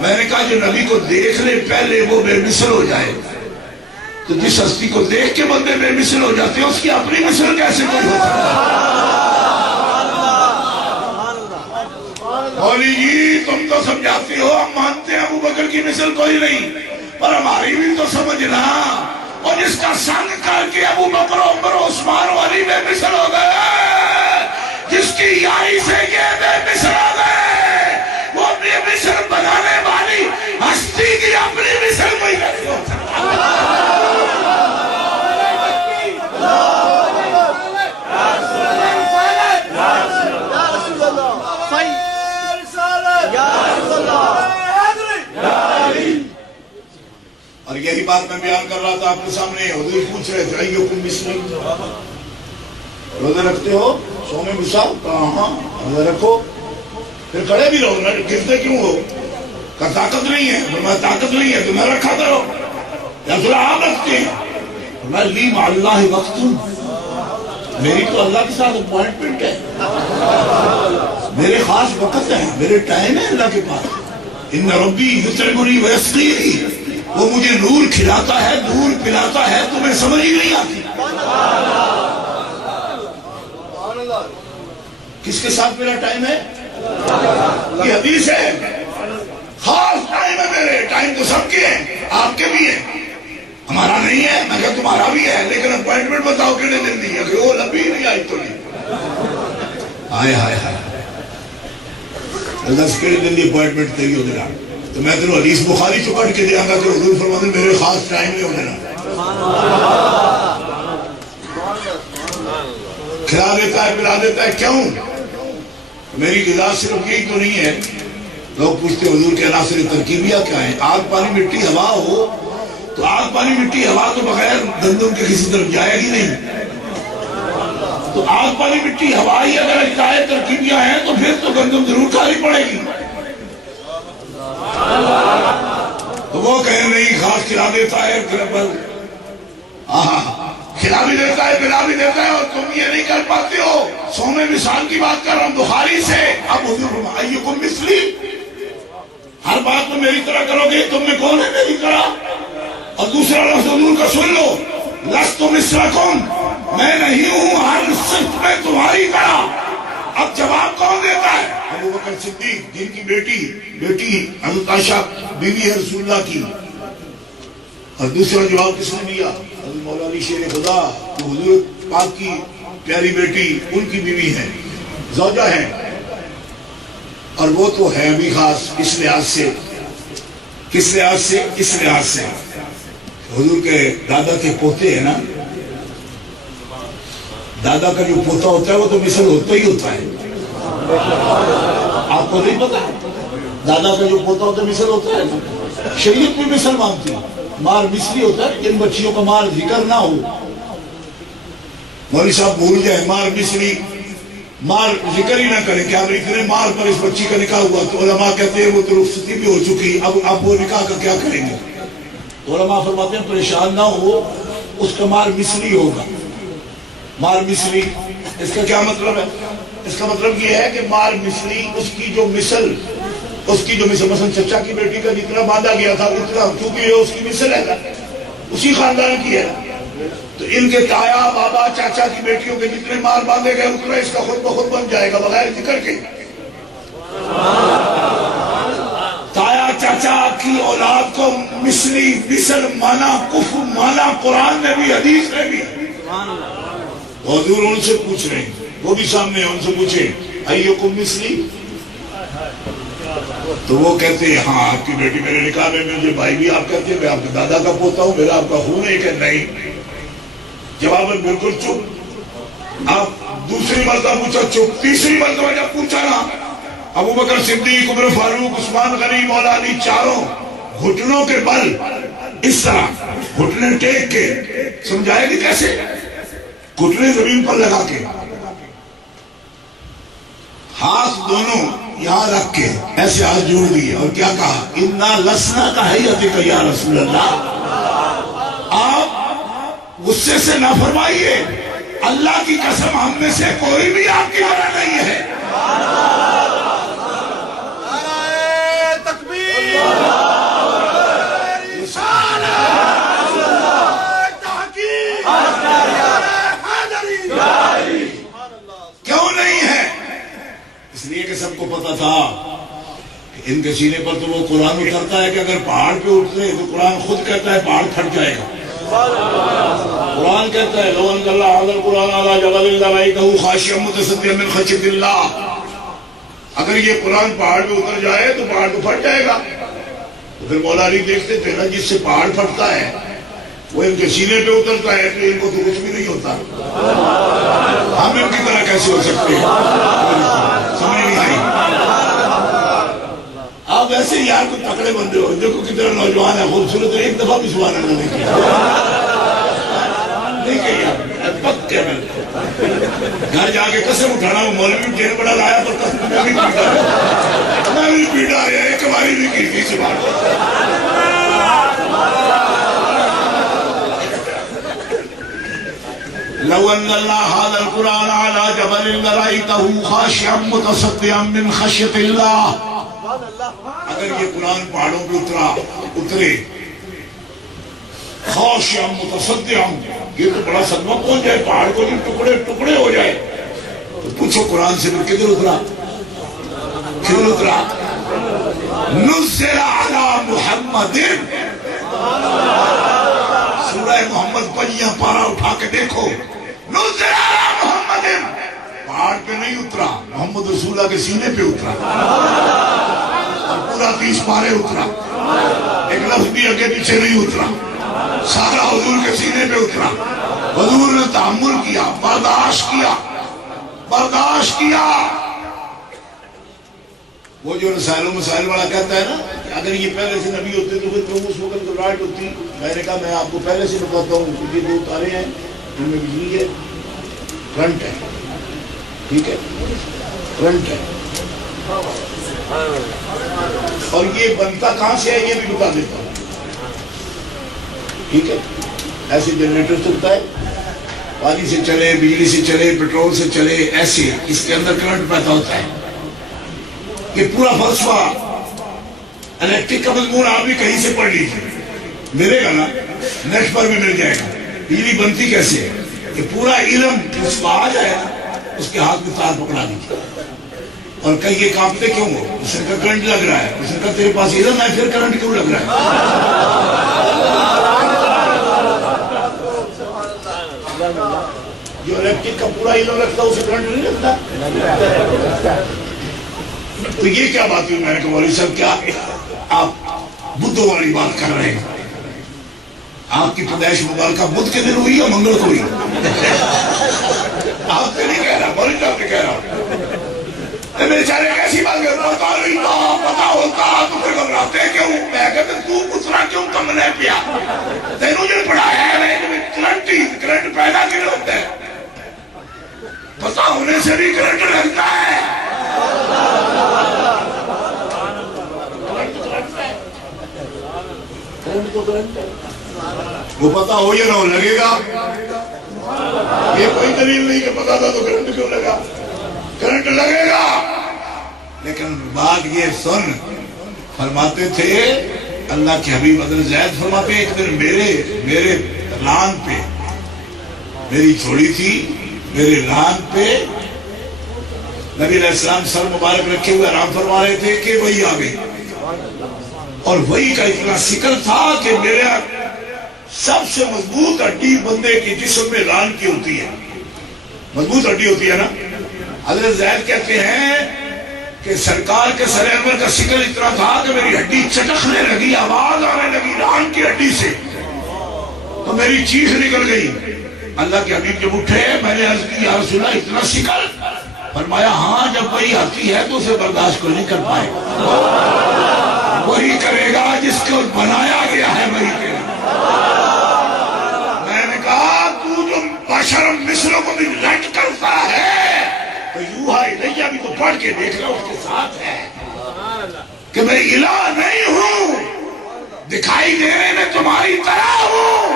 میں نے کہا جو نبی کو دیکھ لے پہلے وہ بے مثل ہو جائے, تو جس ہستی کو دیکھ کے بندے بے مثل ہو جاتے ہیں اس کی اپنی مثل کیسے کوئی ہوتا ہے. مولی جی تم تو سمجھاتی ہو, ہم مانتے ہیں ابو بکر کی مثل کوئی نہیں, پر ہماری بھی تو سمجھنا. اور جس کا سنگ کر کے ابو بکر عمر عثمان والی بے مثل ہو گئے, جس کی یائی سے یہ بے مثل ہو گئے, وہ بے مثل بنانے والی ہستی کی اپنی مثل کوئی نہیں ہو سکتا. اور یہی بات میں بیان کر رہا تھا آپ کے سامنے. حضور پوچھ رہے تھے ایوکم مثلی, روزے رکھتے ہو؟ سومے مثال کہاں, روزے رکھو, پھر کھڑے بھی رہو نا, گرتے کیوں ہو؟ کہ طاقت نہیں ہے. فرمایا طاقت نہیں ہے تو نہ رکھا کرو. یا ذرا آپ رکھتے ہیں. فرمایا لی مع اللہ وقت, میری تو اللہ کے ساتھ اپوائنٹمنٹ ہے, میرے خاص وقت ہے, میرے ٹائم ہے اللہ کے پاس. ان ربی یطعمنی ویسقینی, وہ مجھے نور کھلاتا ہے, نور پلاتا ہے, تمہیں سمجھ ہی نہیں آتی. کس کے ساتھ میرا ٹائم ہے؟ یہ حدیث ہے, خاص ٹائم ہے میرے. ٹائم تو سب کے ہیں, آپ کے بھی ہیں, ہمارا نہیں ہے. میں کہا تمہارا بھی ہے, لیکن اپوائنٹمنٹ بتاؤ کتنے دن دی ہے. کہ وہ لمبی نہیں آئی تو نہیں. ہائے ہائے ہائے, اللہ سے کتنے دن دی اپوائنٹمنٹ تھی ہو دینا, تو میں تینوں حدیث بخاری چو پڑھ کے دیا گا کہ حضور فرماتے ہیں میرے خاص ٹائم نہیں ہو دینا. کھلا دیتا ہے, پلا دیتا ہے, کیوں؟ میری غذا صرف یہی تو نہیں ہے. لوگ پوچھتے حضور کے عناصر ترکیبیہ کیا ہیں؟ آگ پانی مٹی ہوا ہو تو آگ پانی مٹی ہوا تو بغیر گندم کے کسی طرف جائے گی نہیں. تو آگ پانی مٹی ہوا ہی اگر اجزائے ترکیبیہ ہیں تو پھر تو گندم ضرور کھانی پڑے گی. تو وہ کہیں نہیں خاص کھلا دیتا ہے, کھلا بھی دیتا ہے, پلا بھی دیتا ہے, اور تم یہ نہیں کر پاتے ہو. سومے مثال کی بات کر رہا ہوں بخاری سے. اب حضور ایوکم مثلی, ہر بات میں میری طرح کرو گے, تم میں کون ہے میری طرح؟ اور دوسرا لفظ حضور کا سن لو, لست مثلکم, میں نہیں ہوں ہر صفت میں تمہاری طرح. اب جواب کون دیتا ہے؟ ابو بکر صدیق, جن کی بیٹی حضرت عائشہ بیوی ہے رسول اللہ کی. اور دوسرا جواب کس نے دیا؟ حضرت مولا علی شیر خدا, جو حضور پاک کی پیاری بیٹی, ان کی بیوی ہے, زوجہ ہے. اور وہ تو ہے بھی خاص اس لحاظ سے, کس لحاظ سے؟ اس لحاظ سے حضور کے دادا کے پوتے ہیں نا, دادا کا جو پوتا ہوتا ہے وہ تو مثل ہوتا ہی ہوتا ہے. آپ کو نہیں پتا, دادا کا جو پوتا ہوتا ہے مثل ہوتا ہے. شریعت بھی مثل مانتی ہے, مار مثلی ہوتا ہے, جن بچیوں کا مار ذکر نہ ہو. مولوی صاحب بھول جائے مار مثلی, مار ذکر ہی نہ کرے, کیا اتنے مار پر اس بچی کا نکاح ہوا, تو علماء کہتے ہیں وہ تو رخصتی بھی ہو چکی, اب وہ نکاح کا کیا کریں گے؟ تو علماء فرماتے ہیں پریشان نہ ہو, اس کا مار مثلی ہوگا. مار مثلی اس کا کیا مطلب ہے؟ اس کا مطلب یہ ہے کہ مار مثلی, اس کی جو مثل مثلا چچا کی بیٹی کا جتنا باندھا گیا تھا اتنا, کیونکہ یہ اس کی مثل ہے, اسی خاندان کی ہے, تو ان کے تایا بابا چاچا کی بیٹیوں کے جتنے مار باندھے گئے اتنا اس کا خود بخود بن جائے گا بغیر ذکر کے. تایا چاچا کی اولاد کو مثلی, مثل مانا, کفر مانا, قرآن میں بھی حدیث میں بھی. حضور ان سے پوچھ رہے ہیں, وہ بھی سامنے ہیں, ان سے پوچھیں ایوکم مثلی, تو وہ کہتے ہیں ہاں آپ کی بیٹی میرے نکاح میں مجھے بھائی بھی آپ کہتے ہیں میں آپ کے دادا کا پوتا ہوں میرا آپ کا خون ہے کہ نہیں جواباً بالکل چپ آپ دوسری مرتبہ پوچھا چپ تیسری مرتبہ جب پوچھا نا ابو بکر صدیق عمر فاروق عثمان غنی مولا علی چاروں گھٹنوں کے بل اس طرح گھٹنے ٹیک کے سمجھائے گی کیسے گھٹنے زمین پر لگا کے ہاتھ دونوں یہاں رکھ کے ایسے ہاتھ جوڑ دیے اور کیا کہا انا لسنا کا حیتک یا رسول اللہ آپ غصے سے نہ فرمائیے اللہ کی قسم ہم میں سے کوئی بھی آپ کی طرح نہیں ہے کیوں نہیں ہے اس لیے کہ سب کو پتا تھا کہ ان کے سینے پر تو وہ قرآن اترتا ہے کہ اگر پہاڑ پہ اٹھتے تو قرآن خود کہتا ہے پہاڑ پھٹ جائے گا قرآن کہتا ہے لو انزلنا هذا القرآن على جبل لرأيته خاشعا متصدعا من خشية الله اگر یہ قرآن پہاڑ پہ اتر جائے تو پہاڑ تو پھٹ جائے گا تو پھر مولا علی دیکھتے تھے نا جس سے پہاڑ پھٹتا ہے وہ ان کے سینے پہ اترتا ہے تو ان کو تو کچھ بھی نہیں ہوتا ہم ان کی طرح کیسے ہو سکتے ہیں سمجھ نہیں آئی آپ ایسے یار کو تکڑے بندے ہو دیکھو کتنا نوجوان ہے خوبصورت ہے ایک دفعہ بھی سبحان اللہ نہیں کیا نہیں کہا پک کے گھر جا کے قسم اٹھانا وہ مولوی ڈھیر بڑا لایا پر قسم میں بھی پیڑا آیا ایک باری بھی کی تھی سبحان لو انزلنا هذا القرآن على جبل لرأيته خاشعا متصدعا من خشية الله اگر یہ قرآن پہاڑوں پہ اترے خاشعا متصدعا یہ تو بڑا صدمہ پہنچ جائے پہاڑ کو جو ٹکڑے ٹکڑے ہو جائے تو پوچھو قرآن سے پھر کدھر اترا کیوں اترا نزل على محمد سورہ محمد پنجیاں پارا اٹھا کے دیکھو نزل على محمد پہاڑ پہ نہیں اترا محمد رسول اللہ کے سینے پہ اترا اور پورا 30 پارے اترا ایک لفظ بھی آگے پیچھے نہیں اترا سارا حضور کے سینے پہ اترا حضور نے تحمل کیا برداشت کیا وہ جو رسائل و مسائل والا کہتا ہے نا کہ اگر یہ پہلے سے نبی ہوتے تو پھر تم اس وقت گھبراہٹ ہوتی میں نے کہا میں آپ کو پہلے سے بتاتا ہوں کہ یہ 2 تارے ہیں ان میں بجلی ہے کرنٹ ہے ٹھیک ہے کرنٹ ہے اور یہ بنتا کہاں سے ہے یہ بھی بتا دیتا ہوں ٹھیک ہے ایسے جنریٹر چلتا ہے پانی سے چلے بجلی سے چلے پیٹرول سے چلے ایسے اس کے اندر کرنٹ پیدا ہوتا ہے یہ پورا فلسفہ الیکٹرک کا مضمون آپ بھی کہیں سے پڑھ لیجیے ملے گا نا نیٹ پر بھی مل جائے گا بجلی بنتی کیسے ہے یہ پورا علم اس کو آ جائے نا اس کے ہاتھ میں تار پکڑا دیجیے اور کہیں یہ کانپتے کیوں ہو اس نے کہا کرنٹ لگ رہا ہے اس نے کہا تیرے پاس علم ہے پھر کرنٹ کیوں لگ رہا ہے جو الیکٹرک کا پورا علم رکھتا ہے اسے کرنٹ نہیں لگتا تو یہ کیا بات ہوئی میں نے کہا مولوی صاحب کیا آپ بدھوں والی بات کر رہے ہیں آپ کی پیدائش مبارکہ بدھ کے دن ہوئی یا منگل کو ہوئی آپ سے نہیں کہہ رہا مولوی صاحب نے کہہ رہا میرے چارے کیسی بات کر پتا نہیں تھا پتا ہوتا تو پھر گھبراتے کیوں میں کہتا تو پترا کیوں کم نہیں پیا تینوں جو پڑھایا ہے کرنٹ پیدا کیوں ہوتا ہے پتا ہونے سے بھی کرنٹ لگتا ہے وہ پتا ہو یا نہ ہو لگے گا یہ کوئی دلیل نہیں کہ پتا تھا تو کرنٹ کیوں لگا کرنٹ لگے گا لیکن بات یہ سن فرماتے تھے اللہ کے حبیب حضرت زید فرماتے ایک دن میرے لان پہ میری چھوڑی تھی میرے لان پہ نبی علیہ السلام سر مبارک رکھے ہوئے آرام فرما رہے تھے کہ وہی آ گئی اور وہی کا اتنا سکر تھا کہ میرا سب سے مضبوط ہڈی بندے کے جسم میں لان کی ہوتی ہے مضبوط ہڈی ہوتی ہے نا حضرت زید کہتے ہیں کہ سرکار کے سر انور کا شکل اتنا تھا کہ میری ہڈی چٹکنے لگی، آواز آنے لگی ران کی ہڈی سے، تو میری چیخ نکل گئی۔ اللہ کے حبیب جب اٹھے میں نے عرض کی یا رسول اللہ اتنا شکل؟ فرمایا ہاں جب وہی آتی ہے تو اسے برداشت کو نہیں کر پائے، وہی کرے گا جس کو بنایا گیا ہے وہی کرے گا۔ میں نے کہا تو جو بشر مثلوں کو بھی لٹ کرتا ہے تو یوحا الیہ بھی تو پڑھ کے دیکھ لو، اس کے ساتھ ہے کہ میں الہ نہیں ہوں، دکھائی دینے میں تمہاری طرح ہوں،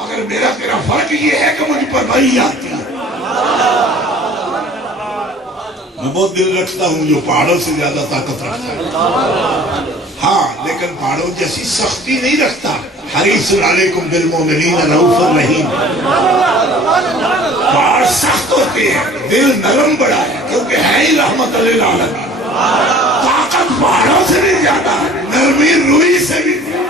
مگر میرا تیرا فرق یہ ہے کہ مجھ پر وحی آتی ہے۔ میں بہت دل رکھتا ہوں جو پہاڑوں سے زیادہ طاقت رکھتا ہے، ہاں لیکن پہاڑوں جیسی سختی نہیں رکھتا۔ حریص علیکم بالمؤمنین رؤوف رحیم، پہاڑ سخت ہوتے ہیں، دل نرم بڑا ہے کیونکہ ہے ہی رحمت للعالمین۔ طاقت پہاڑوں سے بھی زیادہ ہے، نرمی روئی سے بھی زیادہ۔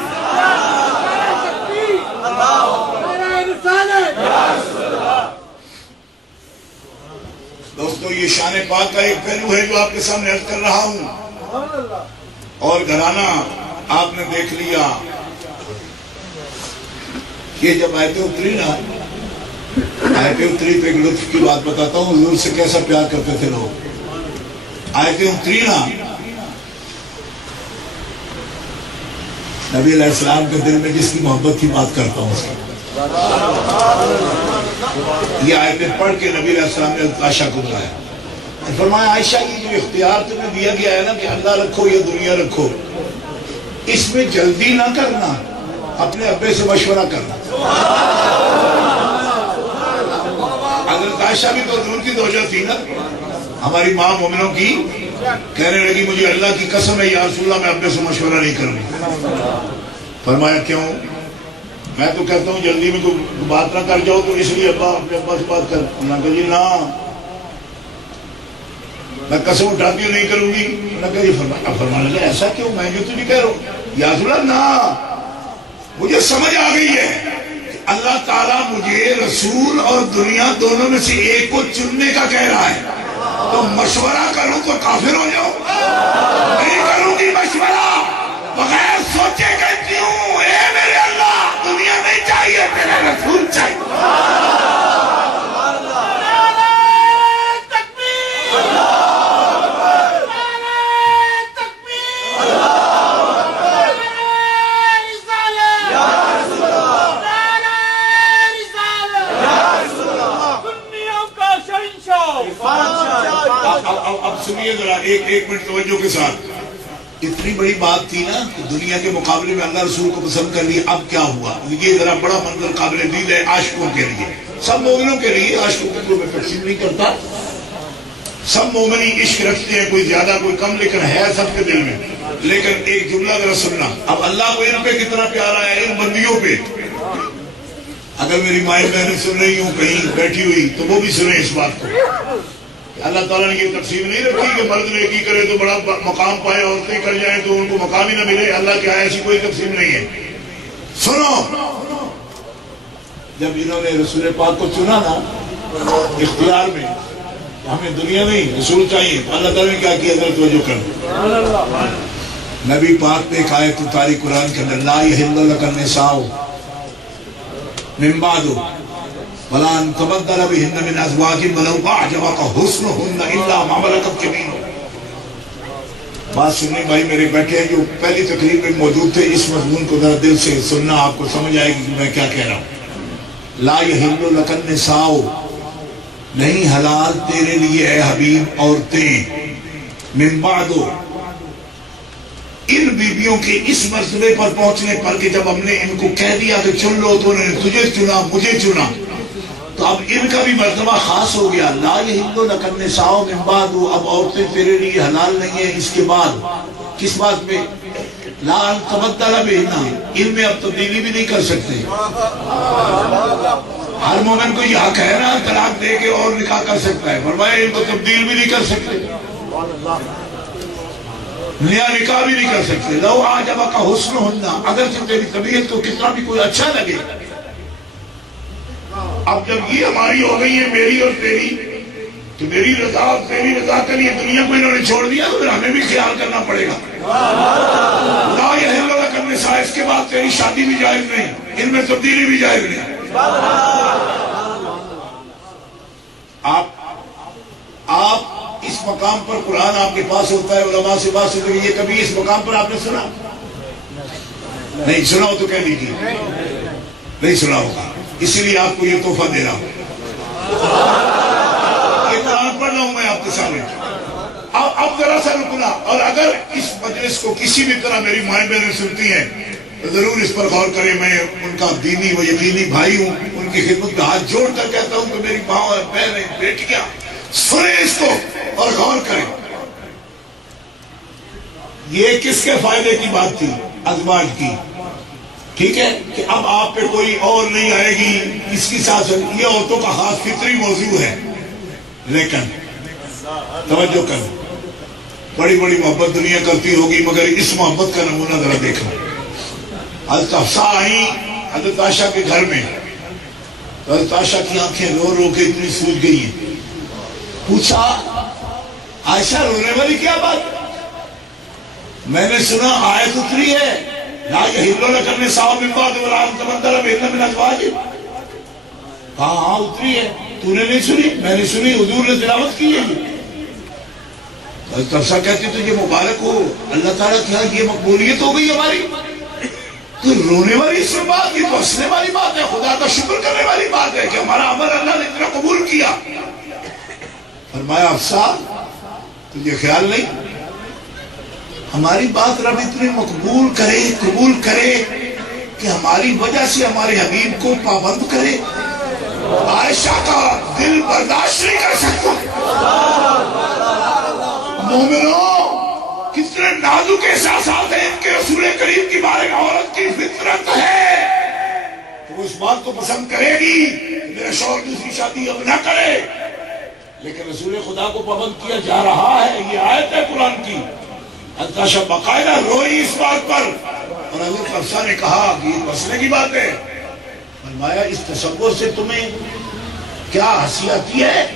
دوستو یہ شان پاک کا ایک پہلو ہے جو آپ کے سامنے عرض کر رہا ہوں، اور گھرانہ آپ نے دیکھ لیا۔ یہ جب آیتیں اتری نا، آیتیں اتری تو ایک لطف کی بات بتاتا ہوں، حضور سے کیسا پیار کرتے تھے لوگ۔ آیتیں اتری نا، نبی علیہ السلام کے دل میں جس کی محبت کی بات کرتا ہوں اس کی، یہ آیتیں پڑھ کے نبی علیہ السلام نے عائشہ کو بلایا، فرمایا عائشہ یہ جو اختیار تمہیں دیا گیا ہے نا کہ اللہ رکھو یا دنیا رکھو، اس میں جلدی نہ کرنا، اپنے ابے سے مشورہ کرنا۔ حضرت عائشہ بھی تو حضور کی زوجہ تھی نا، ہماری ماں مومنوں کی، کہنے لگی مجھے اللہ کی قسم ہے یا رسول اللہ میں ابے سے مشورہ نہیں کروں۔ فرمایا کیوں؟ میں تو کہتا ہوں جلدی میں تو بات نہ کر جاؤ، تو اس لیے اپنے ابا سے بات کر۔ نہ کہیے نا میں قسم اٹھاتی ہوں نہیں کروں گی، نہ کہیے فرمانے لگا ایسا کیوں؟ میں جو تجھے کہہ رہا ہوں یا رسول اللہ نا، مجھے سمجھ آ گئی ہے کہ اللہ تعالیٰ مجھے رسول اور دنیا دونوں میں سے ایک کو چننے کا کہہ رہا ہے، تو مشورہ کروں تو کافر ہو جاؤ، نہیں کروں گی مشورہ، بغیر سوچے کہتی ہوں اے میرے اللہ دنیا نہیں چاہیے تیرے رسول چاہیے۔ اب سنیے ذرا ایک منٹ توجہ کے ساتھ، اتنی بڑی بات تھی نا کہ دنیا کے مقابلے میں اللہ رسول کو پسند کر لیا، اب کیا ہوا؟ یہ ذرا بڑا منظر قابل دید ہے عاشقوں کے لیے، سب مومنوں کے لیے، عاشقوں کو میں تقسیم نہیں کرتا، سب مومنی عشق رکھتے ہیں، کوئی زیادہ کوئی کم، لیکن ہے سب کے دل میں۔ لیکن ایک جملہ ذرا سننا، اب اللہ کو ان پہ کتنا پیارا ہے، ان بندیوں پہ۔ اگر میری مائیں بہنیں سن رہی ہوں کہیں بیٹھی ہوئی تو وہ بھی سنیں اس بات کو، اللہ تعالیٰ نے یہ تقسیم نہیں رکھی کہ مرد نیکی کرے تو بڑا مقام پائے، عورتیں کر جائیں تو ان کو مقام ہی نہ ملے، اللہ کے ایسی کوئی تقسیم نہیں ہے۔ سنو، جب انہوں نے رسول پاک کو چنا نا اختیار میں، ہمیں دنیا نہیں رسول چاہیے، تو اللہ تعالیٰ نے کیا کیا؟ ذرا توجہ کر، نبی پاک نے ایک آیت اتاری قرآن کے اندر، لا یحل لک النساء من بعد ولا ان تبدل بهن من ازواج ولو اعجبك حسنهن الا ما ملكت يمينك۔ بات سننے بھائی میرے بیٹھے ہیں جو پہلی تقریر میں موجود تھے، اس مضمون کو ذرا دل سے سننا، آپ کو سمجھ آئے گی کہ میں کیا کہہ رہا ہوں۔ لا یحل لک النساء، نہیں حلال تیرے لیے اے حبیب عورتیں، من بعد، ان بیویوں کے اس مرتبے پر پہنچنے پر کہ جب ہم نے ان کو کہہ دیا کہ چن لو تو انہوں نے تجھے چنا مجھے چنا، تو اب ان کا بھی مرتبہ خاص ہو گیا۔ لا یحل لک النساء من بعد، اب عورتیں تیرے لیے حلال نہیں ہیں اس کے بعد۔ کس بات میں؟ لا ان تبدل بہن، ان میں اب تبدیلی بھی نہیں کر سکتے۔ ہر مومن کو یہ حق ہے نا طلاق دے کے اور نکاح کر سکتا ہے، فرمایا ان کو تبدیل بھی نہیں کر سکتے، نیا نکاح بھی نہیں کر سکتے۔ لو اعجبک حسنہن، اگر سے تیری طبیعت کو کتنا بھی کوئی اچھا لگے، اب جب یہ ہماری ہو گئی ہے میری اور تیری، تو میری رضا کے لیے دنیا کو انہوں نے چھوڑ دیا تو پھر ہمیں بھی خیال کرنا پڑے گا. لا یحل لک النساء، اس کے بعد تیری شادی بھی جائز نہیں، ان میں تبدیلی بھی جائز نہیں. آپ اس مقام پر قرآن آپ کے پاس ہوتا ہے، علماء سے بات سنتے ہیں، یہ کبھی اس مقام پر آپ نے سنا؟ نہیں سنا ہو تو کہہ دیجیے نہیں سنا ہوگا، اسی لیے آپ کو یہ تحفہ دے رہا ہوں. یہ قرآن پڑھ رہا ہوں میں آپ کے سامنے. اب ذرا سا رکنا، اور اگر اس مجلس کو کسی بھی طرح میری مائیں بہنیں سنتی ہیں تو ضرور اس پر غور کریں. میں ان کا دینی و یقینی بھائی ہوں، ان کی خدمت میں ہاتھ جوڑ کر کہتا ہوں کہ میری ماں اور بہنیں بیٹیاں سنیں اس کو اور غور کریں. یہ کس کے فائدے کی بات تھی؟ ازواج کی. ٹھیک ہے کہ اب آپ پہ کوئی اور نہیں آئے گی اس کی ساتھ. یہ عورتوں کا خاص فطری موضوع ہے، لیکن توجہ کر، بڑی بڑی محبت دنیا کرتی ہوگی مگر اس محبت کا نمونہ ذرا دیکھنا. حضرت حفصہ آئی حضرت عائشہ کے گھر میں، حضرت عائشہ کی آنکھیں رو رو کے اتنی سوج گئی ہیں. پوچھا عائشہ رونے والی کیا بات؟ میں نے سنا آیت اتری ہے لا یحل لک النساء من بعد ولا ان تبدل بهن من ازواج. ہاں اتری ہے. تو نے نہیں سنی؟ میں نے سنی، حضور نے تلاوت کی ہے. حضرت حفصہ کہتی تو یہ مبارک ہو، اللہ تعالیٰ کی یہ مقبولیت ہو گئی ہماری. تو رونے والی اس میں بات، یہ تو ہنسنے والی بات ہے، خدا کا شکر کرنے والی بات ہے کہ ہمارا عمل اللہ نے اتنا قبول کیا. فرمایا حفصہ تجھے خیال نہیں ہماری بات رب اتنی مقبول کرے، قبول کرے کہ ہماری وجہ سے ہمارے حبیب کو پابند کرے؟ عائشہ کا دل برداشت نہیں کر سکتا. مومنوں کتنے نازک احساسات ہیں ان کے. رسول کریم کی بارے میں عورت کی فطرت ہے تو وہ اس بات کو پسند کرے گی میرا شوہر دوسری شادی اب نہ کرے، لیکن رسول خدا کو پابند کیا جا رہا ہے. یہ آیت ہے قرآن کی. حضرت عائشہ باقاعدہ روئی اس بات پر، اور حضرت حفصہ نے کہا کہ یہ مسئلے کی بات ہے. فرمایا اس تصور سے تمہیں کیا ہنسی آتی ہے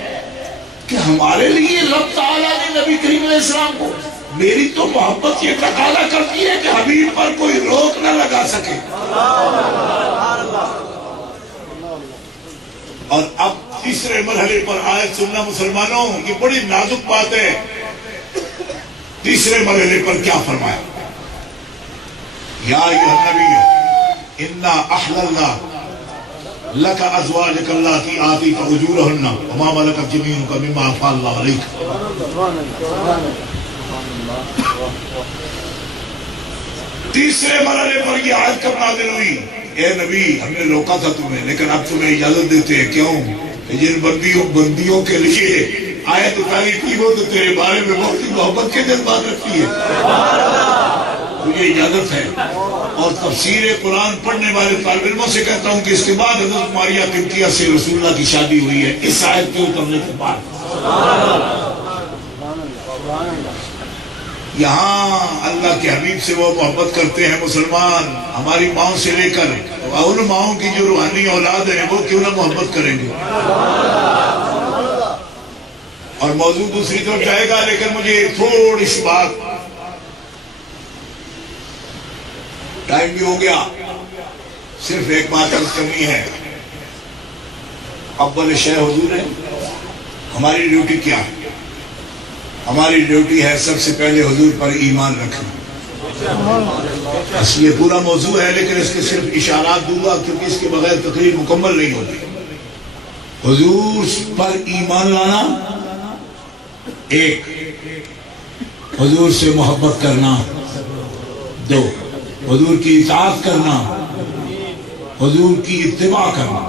کہ ہمارے لیے رب تعالیٰ نے نبی کریم علیہ السلام کو، میری تو محبت یہ تقاضا کرتی ہے کہ حبیب پر کوئی روک نہ لگا سکے. اور اب تیسرے مرحلے پر آیت سننا مسلمانوں، یہ بڑی نازک بات ہے. تیسرے مرحلے پر کیا فرمایا؟ یا ایھا النبی انا احللنا لک ازواجک اللاتی آتیت اجورہن وما ملکت یمینک مما افاء اللہ علیک. تیسرے مرحلے پر یہ آیت کب نازل ہوئی؟ اے نبی ہم نے روکا تھا تمہیں لیکن اب تمہیں اجازت دیتے ہیں. کیوں؟ کہ جن بندیوں کے لیے آیت اتاری تھی وہ تو تیرے بارے میں بہت ہی محبت کے جذبات رکھتی ہے، مجھے اجازت ہے. اور تفسیر قرآن پڑھنے والے طالب علموں سے کہتا ہوں کہ اس کے بعد حضرت ماریہ قبطیہ سے رسول اللہ کی شادی ہوئی ہے اس آیت کے اترنے کے بعد. یہاں اللہ کے حبیب سے وہ محبت کرتے ہیں مسلمان. ہماری ماؤں سے لے کر ان ماؤں کی جو روحانی اولاد ہیں وہ کیوں نہ محبت کریں گے. اور موضوع دوسری طرف جائے گا، لیکن مجھے تھوڑی سی بات، ٹائم بھی ہو گیا، صرف ایک بات عرض کرنی ہے. اول شے حضور ہے. ہماری ڈیوٹی کیا ہے؟ ہماری ڈیوٹی ہے سب سے پہلے حضور پر ایمان رکھنا. بس یہ پورا موضوع ہے لیکن اس کے صرف اشارات دوں گا کیونکہ اس کے بغیر تقریر مکمل نہیں ہوگی. حضور پر ایمان لانا ایک، حضور سے محبت کرنا دو، حضور کی اطاعت کرنا، حضور کی اتباع کرنا.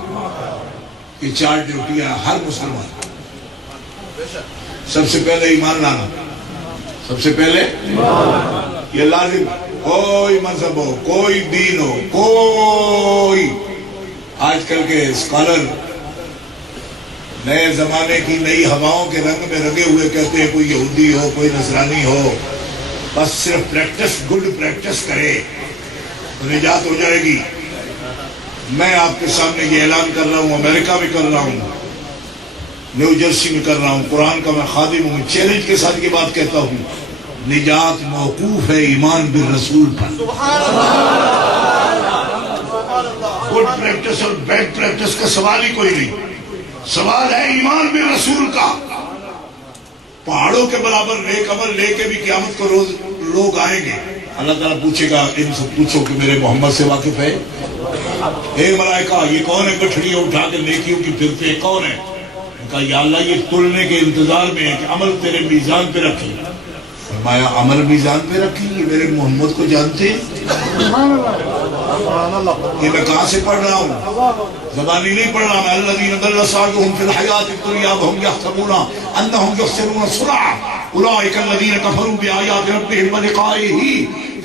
یہ چار ڈیوٹیاں ہر مسلمان. سب سے پہلے ایمان لانا، سب سے پہلے یہ لازم. کوئی مذہب ہو، کوئی دین ہو، کوئی آج کل کے اسکالر نئے زمانے کی نئی ہواؤں کے رنگ میں رنگے ہوئے کہتے ہیں کوئی یہودی ہو، کوئی نصرانی ہو، بس صرف پریکٹس، گڈ پریکٹس کرے تو نجات ہو جائے گی. میں آپ کے سامنے یہ اعلان کر رہا ہوں، امریکہ بھی کر رہا ہوں، نیو جرسی میں کر رہا ہوں، قرآن کا میں خادم ہوں، چیلنج کے ساتھ یہ بات کہتا ہوں، نجات موقوف ہے ایمان بالرسول پر۔ گڈ پریکٹس اور بیڈ پریکٹس کا سوال ہی کوئی نہیں، سوال ہے ایمان بالرسول کا۔ پہاڑوں کے برابر نیک عمل لے کے بھی قیامت کو روز لوگ آئیں گے، اللہ تعالیٰ پوچھے گا ان سے پوچھو کہ میرے محمد سے واقف ہے؟ اے ملائکہ یہ کون ہے گٹھڑیاں اٹھا کے نیکیوں کی پھرتے، کون ہے؟ کہا یا اللہ یہ تلنے کے انتظار میں ہے کہ عمل تیرے میزان پہ رکھی۔ فرمایا عمل میزان پہ رکھی؟ یہ میرے محمد کو جانتے ہیں؟ یہ میں کہاں سے پڑھ رہا ہوں؟ زبانی نہیں پڑھ رہا میں۔ الذین ضل سعیهم فی الحیاۃ الدنیا وهم یحسبون انهم یحسنون صنعا اولئک الذین کفروا بآیات ربهم ولقائه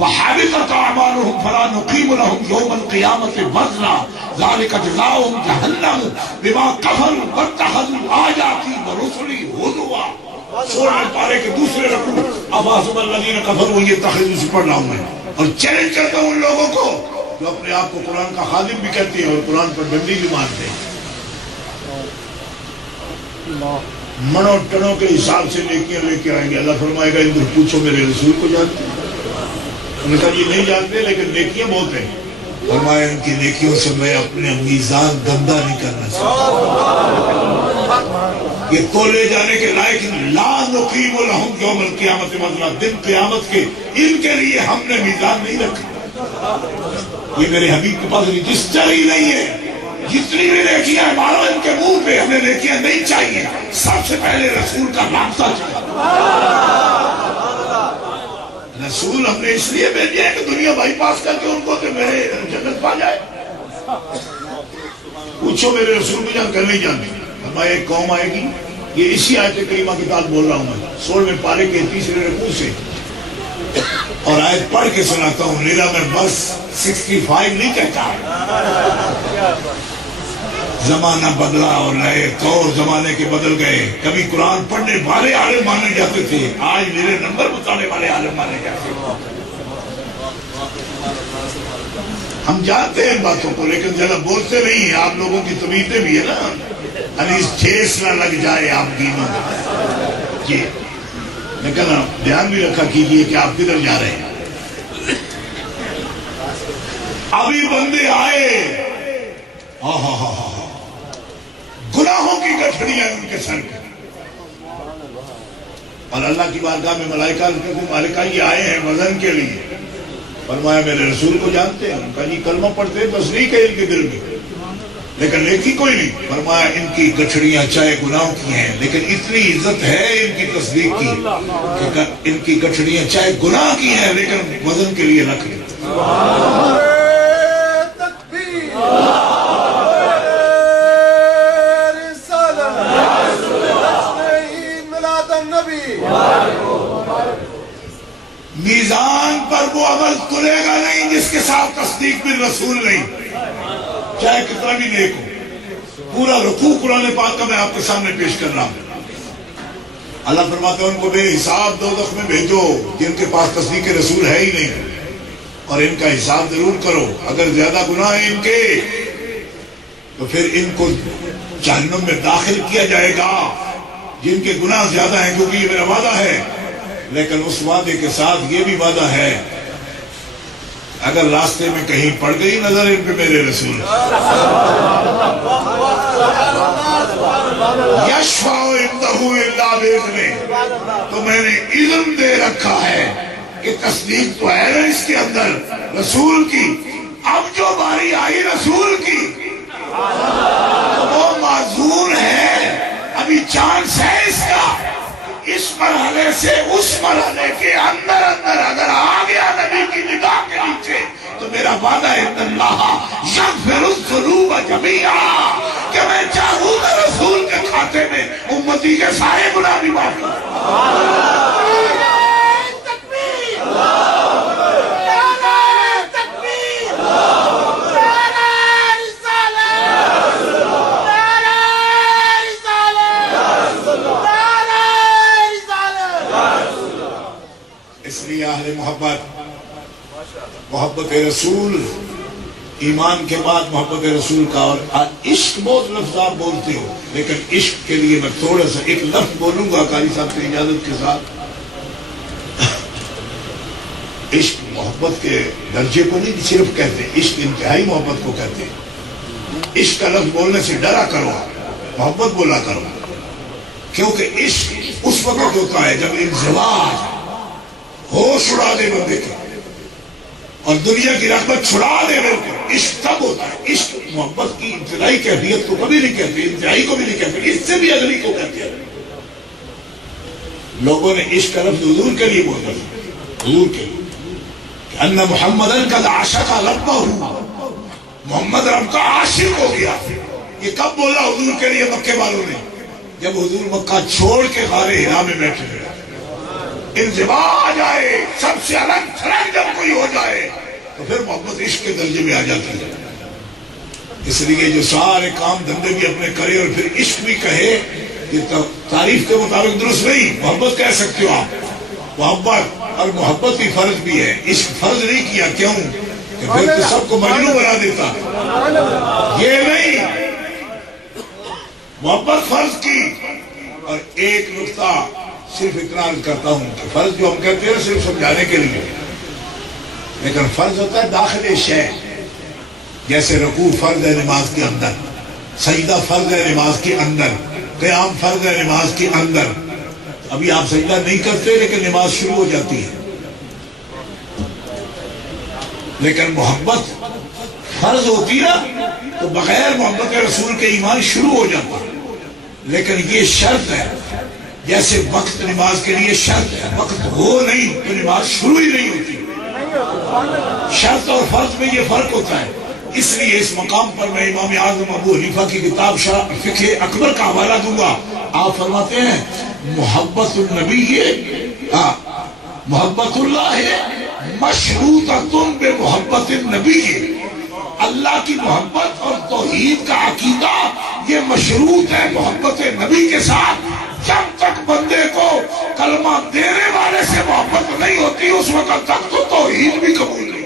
فحبطت اعمالهم فلا نقیم لهم یوم القیامۃ وزنا ذلک جزاؤہم جہنم بما کفروا واتخذوا آیاتی ورسلی ہزوا۔ 16 پارے کے دوسرے رکوع اب حسب الذین کفروا یتخذون سے پڑھ رہا ہوں میں، اور چیلنج کرتا ہوں ان لوگوں کو جو اپنے آپ کو قرآن کا خادم بھی کہتے ہیں اور قرآن پر ڈنڈی بھی مارتے ہیں۔ منوں ٹنوں کے حساب سے نیکیاں لے کے آئیں گے۔ اللہ فرمائے گا ادھر پوچھو میرے رسول کو جانتے ہیں؟ انہوں نے کہا یہ نہیں جانتے لیکن نیکیاں بہت ہیں۔ فرمایا ان کی نیکیوں سے میں اپنے میزان گندا نہیں کرنا چاہتا، یہ تولے جانے کے لائق لا نقیم لہم یوم القیامت وزنا، دن قیامت کے ان کے لیے ہم نے میزان نہیں رکھا۔ یہ میرے حبیب کے پاس رجسٹر ہی نہیں ہے، جتنی بھی نیکیاں ہیں مارو ان کے منہ پہ، ہمیں نیکیاں نہیں چاہیے، سب سے پہلے رسول کا رابطہ چاہیے۔ رسول ہم نے اس لیے بھیجے ہے کہ دنیا بائی پاس کر کے ان کو کہ میرے جنت پا جائے۔ پوچھو میرے رسول کو جان کر نہیں جانتے۔ ہماری ایک قوم آئے گی، یہ اسی آیت کریمہ کے ساتھ بول رہا ہوں میں، 16 پارے کے 30 رکوع سے، اور آیت پڑھ کے سناتا ہوں۔ لیلا میں بس 65 نہیں کہتا، زمانہ بدلا اور نئے طور زمانے کے بدل گئے۔ کبھی قرآن پڑھنے والے عالم مانے جاتے تھے، آج میرے نمبر بتانے والے عالم مانے جاتے ہیں۔ ہم جانتے ہیں ان باتوں کو لیکن زیادہ بولتے نہیں ہیں، آپ لوگوں کی طبیعتیں بھی ہے نا، انیس ٹھیس نہ لگ جائے آپ دینوں جی۔ میں کہنا دھیان بھی رکھا کیجئے کہ آپ کدھر جا رہے ہیں۔ ابھی بندے آئے، گناہوں کی گٹھڑیاں ان کے سر پہ، اور اللہ کی بارگاہ میں ملائکہ مالکہ یہ آئے ہیں وزن کے لیے۔ فرمایا میرے رسول کو جانتے ہیں؟ کہا جی کلمہ پڑھتے ہیں، تصدیق ہے ان کے دل میں لیکن نیکی کوئی نہیں۔ فرمایا ان کی گٹھڑیاں چاہے گناہوں کی ہیں لیکن اتنی عزت ہے ان کی تصدیق کی کہ ان کی گٹھڑیاں چاہے گناہ کی ہیں لیکن وزن کے لیے رکھ لی۔ میزان پر وہ عمل تلے گا نہیں جس کے ساتھ تصدیق بالرسول نہیں، چاہے کتنا بھی نیک ہو۔ پورا رکوع قرآن پاک کا میں آپ کے سامنے پیش کر رہا ہوں۔ اللہ فرماتا ہے ان کو بے حساب دوزخ میں بھیجو جن کے پاس تصدیق رسول ہے ہی نہیں، اور ان کا حساب ضرور کرو۔ اگر زیادہ گناہ ہیں ان کے تو پھر ان کو جہنم میں داخل کیا جائے گا جن کے گناہ زیادہ ہیں، کیونکہ یہ میرا وعدہ ہے۔ لیکن اس وعدے کے ساتھ یہ بھی وعدہ ہے اگر راستے میں کہیں پڑ گئی نظر ان پہ میرے رسول یشفع عندہ الا بإذنہ، تو میں نے اذن دے رکھا ہے کہ تصدیق تو ہے نا اس کے اندر رسول کی۔ اب جو باری آئی رسول کی وہ معذور ہے، ابھی چانس ہے اس کا۔ اس مرحلے سے اس مرحلے کے اندر اگر آ گیا نبی کی نگاہ کے نیچے تو میرا وعدہ ہے ان اللہ یغفر الذنوب جمیعا، کہ میں چاہوں گا رسول کے کھاتے میں امتی کے سارے گناہ بھی معاف کروں۔ اس لیے اہل محبت رسول ایمان کے بعد محبت رسول کا، اور عشق بہت لفظ آپ بولتے ہو، لیکن عشق کے لیے میں تھوڑا سا ایک لفظ بولوں گا قاری صاحب کی اجازت کے ساتھ۔ عشق محبت کے درجے کو نہیں صرف کہتے، عشق انتہائی محبت کو کہتے ہیں۔ عشق کا لفظ بولنے سے ڈرا کرو، محبت بولا کرو، کیونکہ عشق اس وقت ہوتا ہے جب انزواج ہوش اڑا دے بندے کے اور دنیا کی رغبت چھڑا دے بندے کو، عشق تب ہوتا ہے۔ عشق محبت کی ابتدائی کیفیت کو کبھی نہیں کہتے، انتہائی کو بھی نہیں کہتے، اس سے بھی اگلی کو کہتے ہیں۔ لوگوں نے عشق کا لفظ حضور کے لیے بولا، حضور کے لیے کہ ان محمدن قد عاشق ربہ، محمد رب کا عاشق ہو گیا۔ یہ کب بولا حضور کے لیے مکے والوں نے؟ جب حضور مکہ چھوڑ کے غار حرا میں بیٹھے ہوئے، انزوا آ جائے، سب سے الگ تھلگ جب کوئی ہو جائے تو پھر محبت عشق کے درجے میں آ جاتی ہے۔ اس لیے جو سارے کام دھندے بھی اپنے کرے اور پھر عشق بھی کہے، یہ تعریف کے مطابق درست نہیں۔ محبت کہہ سکتے ہو آپ، محبت، اور محبت بھی فرض بھی ہے، عشق فرض نہیں کیا، کیوں کہ پھر تو سب کو مجنون بنا دیتا۔ یہ نہیں، محبت فرض کی۔ اور ایک نقطہ صرف اتنا عرض کرتا ہوں کہ فرض جو ہم کہتے ہیں صرف سمجھانے کے لیے، لیکن فرض ہوتا ہے داخل شے، جیسے رکوع فرض ہے نماز کے اندر، سجدہ فرض ہے نماز کے اندر، قیام فرض ہے نماز کے اندر۔ ابھی آپ سجدہ نہیں کرتے لیکن نماز شروع ہو جاتی ہے۔ لیکن محبت فرض ہوتی نا تو بغیر محبت رسول کے ایمان شروع ہو جاتا، لیکن یہ شرط ہے، جیسے وقت نماز کے لیے شرط ہے، وقت ہو نہیں تو نماز شروع ہی نہیں ہوتی۔ شرط اور فرض میں یہ فرق ہوتا ہے۔ اس لیے اس مقام پر میں امام اعظم ابو حنیفہ کی کتاب فقہ اکبر کا حوالہ دوں گا۔ آپ فرماتے ہیں محبت النبی، محبت اللہ ہے مشروطۃ بمحبت النبی، اللہ کی محبت اور توحید کا عقیدہ یہ مشروط ہے محبت نبی کے ساتھ۔ جب تک بندے کو کلمہ دینے والے سے محبت نہیں ہوتی اس وقت تک تو توحید بھی قبول نہیں۔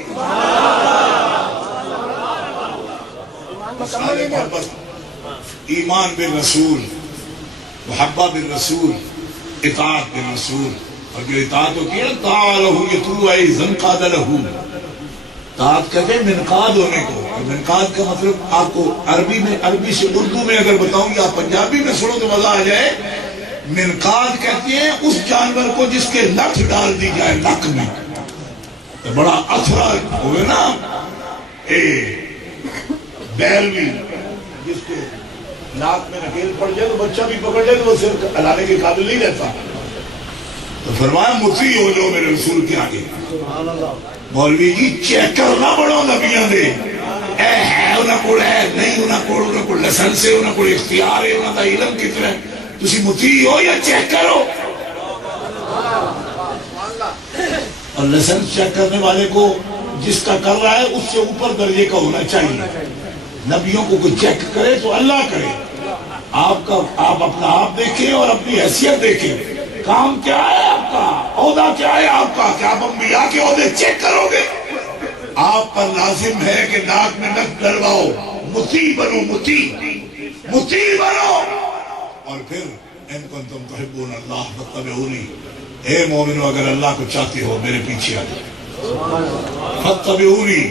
محبت، ایمان بالرسول، محبت بالرسول، اطاعت بالرسول، اور جو اطاعت ہوتی ہے طاع لہو یطوع اذن قاد لہو، اطاعت کہتے ہیں منقاد ہونے کو۔ منقاد کا مطلب آپ کو عربی سے اردو میں اگر بتاؤں یا پنجابی میں سنو تو مزہ آ جائے۔ منقاد کہتے ہیں اس جانور کو جس کے لت ڈال دی جائے نک میں، تو بڑا اتھرا ہوئے نا، بیل بھی جس کے ناک میں نکیل پڑ جائے تو بچہ بھی پکڑ جائے تو وہ صرف ہلانے کے قابل نہیں رہتا۔ تو فرمایا مطیع ہو جو میرے رسول کے آگے۔ مولوی جی چیک کرنا بڑا نبیاں دے، اے ہے انہاں کو ہے نہیں، انہاں کو لسنس ہے، انہاں کو اختیار ہے، انہاں دا علم کتنا ہے، تسی مطیع ہو یا چیک کرو؟ اور لسنس چیک کرنے والے کو جس کا کر رہا ہے اس سے اوپر درجے کا ہونا چاہیے۔ نبیوں کو کوئی چیک کرے تو اللہ کرے، آپ اپنا آپ دیکھیں اور اپنی حیثیت دیکھیں، کام کیا ہے آپ کا، عہدہ کیا ہے آپ کا، کہ آپ انبیاء کے عہدے چیک کرو گے؟ آپ پر لازم ہے کہ ناک میں نک ڈلواؤ، مطیع بنو، مطیع بنو۔ اور پھر ان کنتم تحبون اللہ فاتبعونی، اے مومنو اگر اللہ کو چاہتے ہو میرے پیچھے آ جاؤ، فاتبعونی،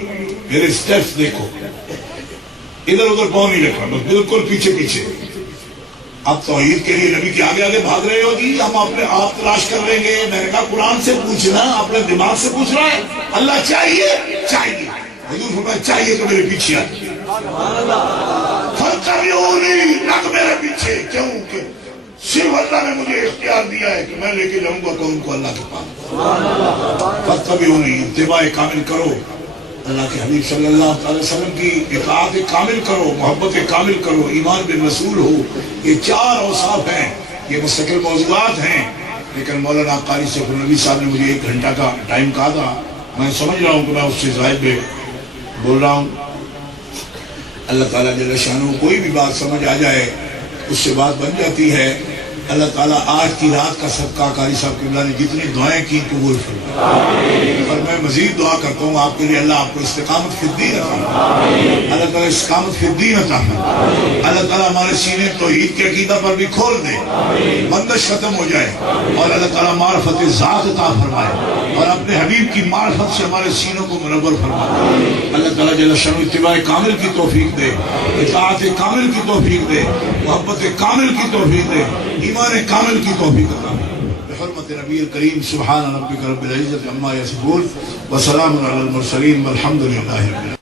میرے سٹیپس دیکھو، ادھر ادھر پاؤں نہیں رکھنا، بس بالکل پیچھے پیچھے۔ اب توحید کے لیے نبی کے آگے آگے بھاگ رہے ہو جی، ہم اپنے آپ تلاش کر لیں گے۔ میں نے کہا قرآن سے پوچھنا، اپنے دماغ سے پوچھ رہا ہے، اللہ چاہیے، چاہیے، حضور فرمایا چاہیے تو میرے پیچھے آ فاتبعونی، نہ تو میرے پیچھے، کیوں کہ صرف اللہ نے مجھے اختیار دیا ہے کہ میں لے کے جاؤں گا قوم کو اللہ کے پاس۔ فاتبعونی، اتباع کامل کرو، اللہ کے حبیب صلی اللہ علیہ وسلم کی اطاعت کامل کرو، محبت کامل کرو، ایمان بالرسول ہو۔ یہ چار اوصاف ہیں، یہ مستقل موضوعات ہیں، لیکن مولانا قاری سیف النبی صاحب نے مجھے 1 گھنٹہ کا ٹائم کہا تھا، میں سمجھ رہا ہوں کہ میں اس سے زائد میں بول رہا ہوں۔ اللہ تعالیٰ جل شانہ کوئی بھی بات سمجھ آ جائے اس سے بات بن جاتی ہے۔ اللہ تعالیٰ آج کی رات کا صدقہ قاری صاحب قبلہ نے جتنی دعائیں کی قبول فرمائے، اور میں مزید دعا کرتا ہوں آپ کے لیے، اللہ آپ کو استقامت فی الدین عطا فرمائے، اللہ تعالیٰ استقامت فی الدین عطا فرمائے، اللہ تعالیٰ ہمارے سینے توحید کے عقیدہ پر بھی کھول دے، بندش ختم ہو جائے، اور اللہ تعالیٰ معرفت ذات عطا فرمائے، اور اپنے حبیب کی معرفت سے ہمارے سینوں کو منور فرمائے۔ اللہ تعالیٰ جل شانہ اتباع کامل کی توفیق دے، اطاعت کامل کی توفیق دے، محبت کامل کی توفیق دے، ایمان کامل کی توفیق عطا فرمائے۔ بحرمت نبی الکریم سبحان ربک رب العزت عما یصفون وسلام علی المرسلین والحمد للہ رب العالمین۔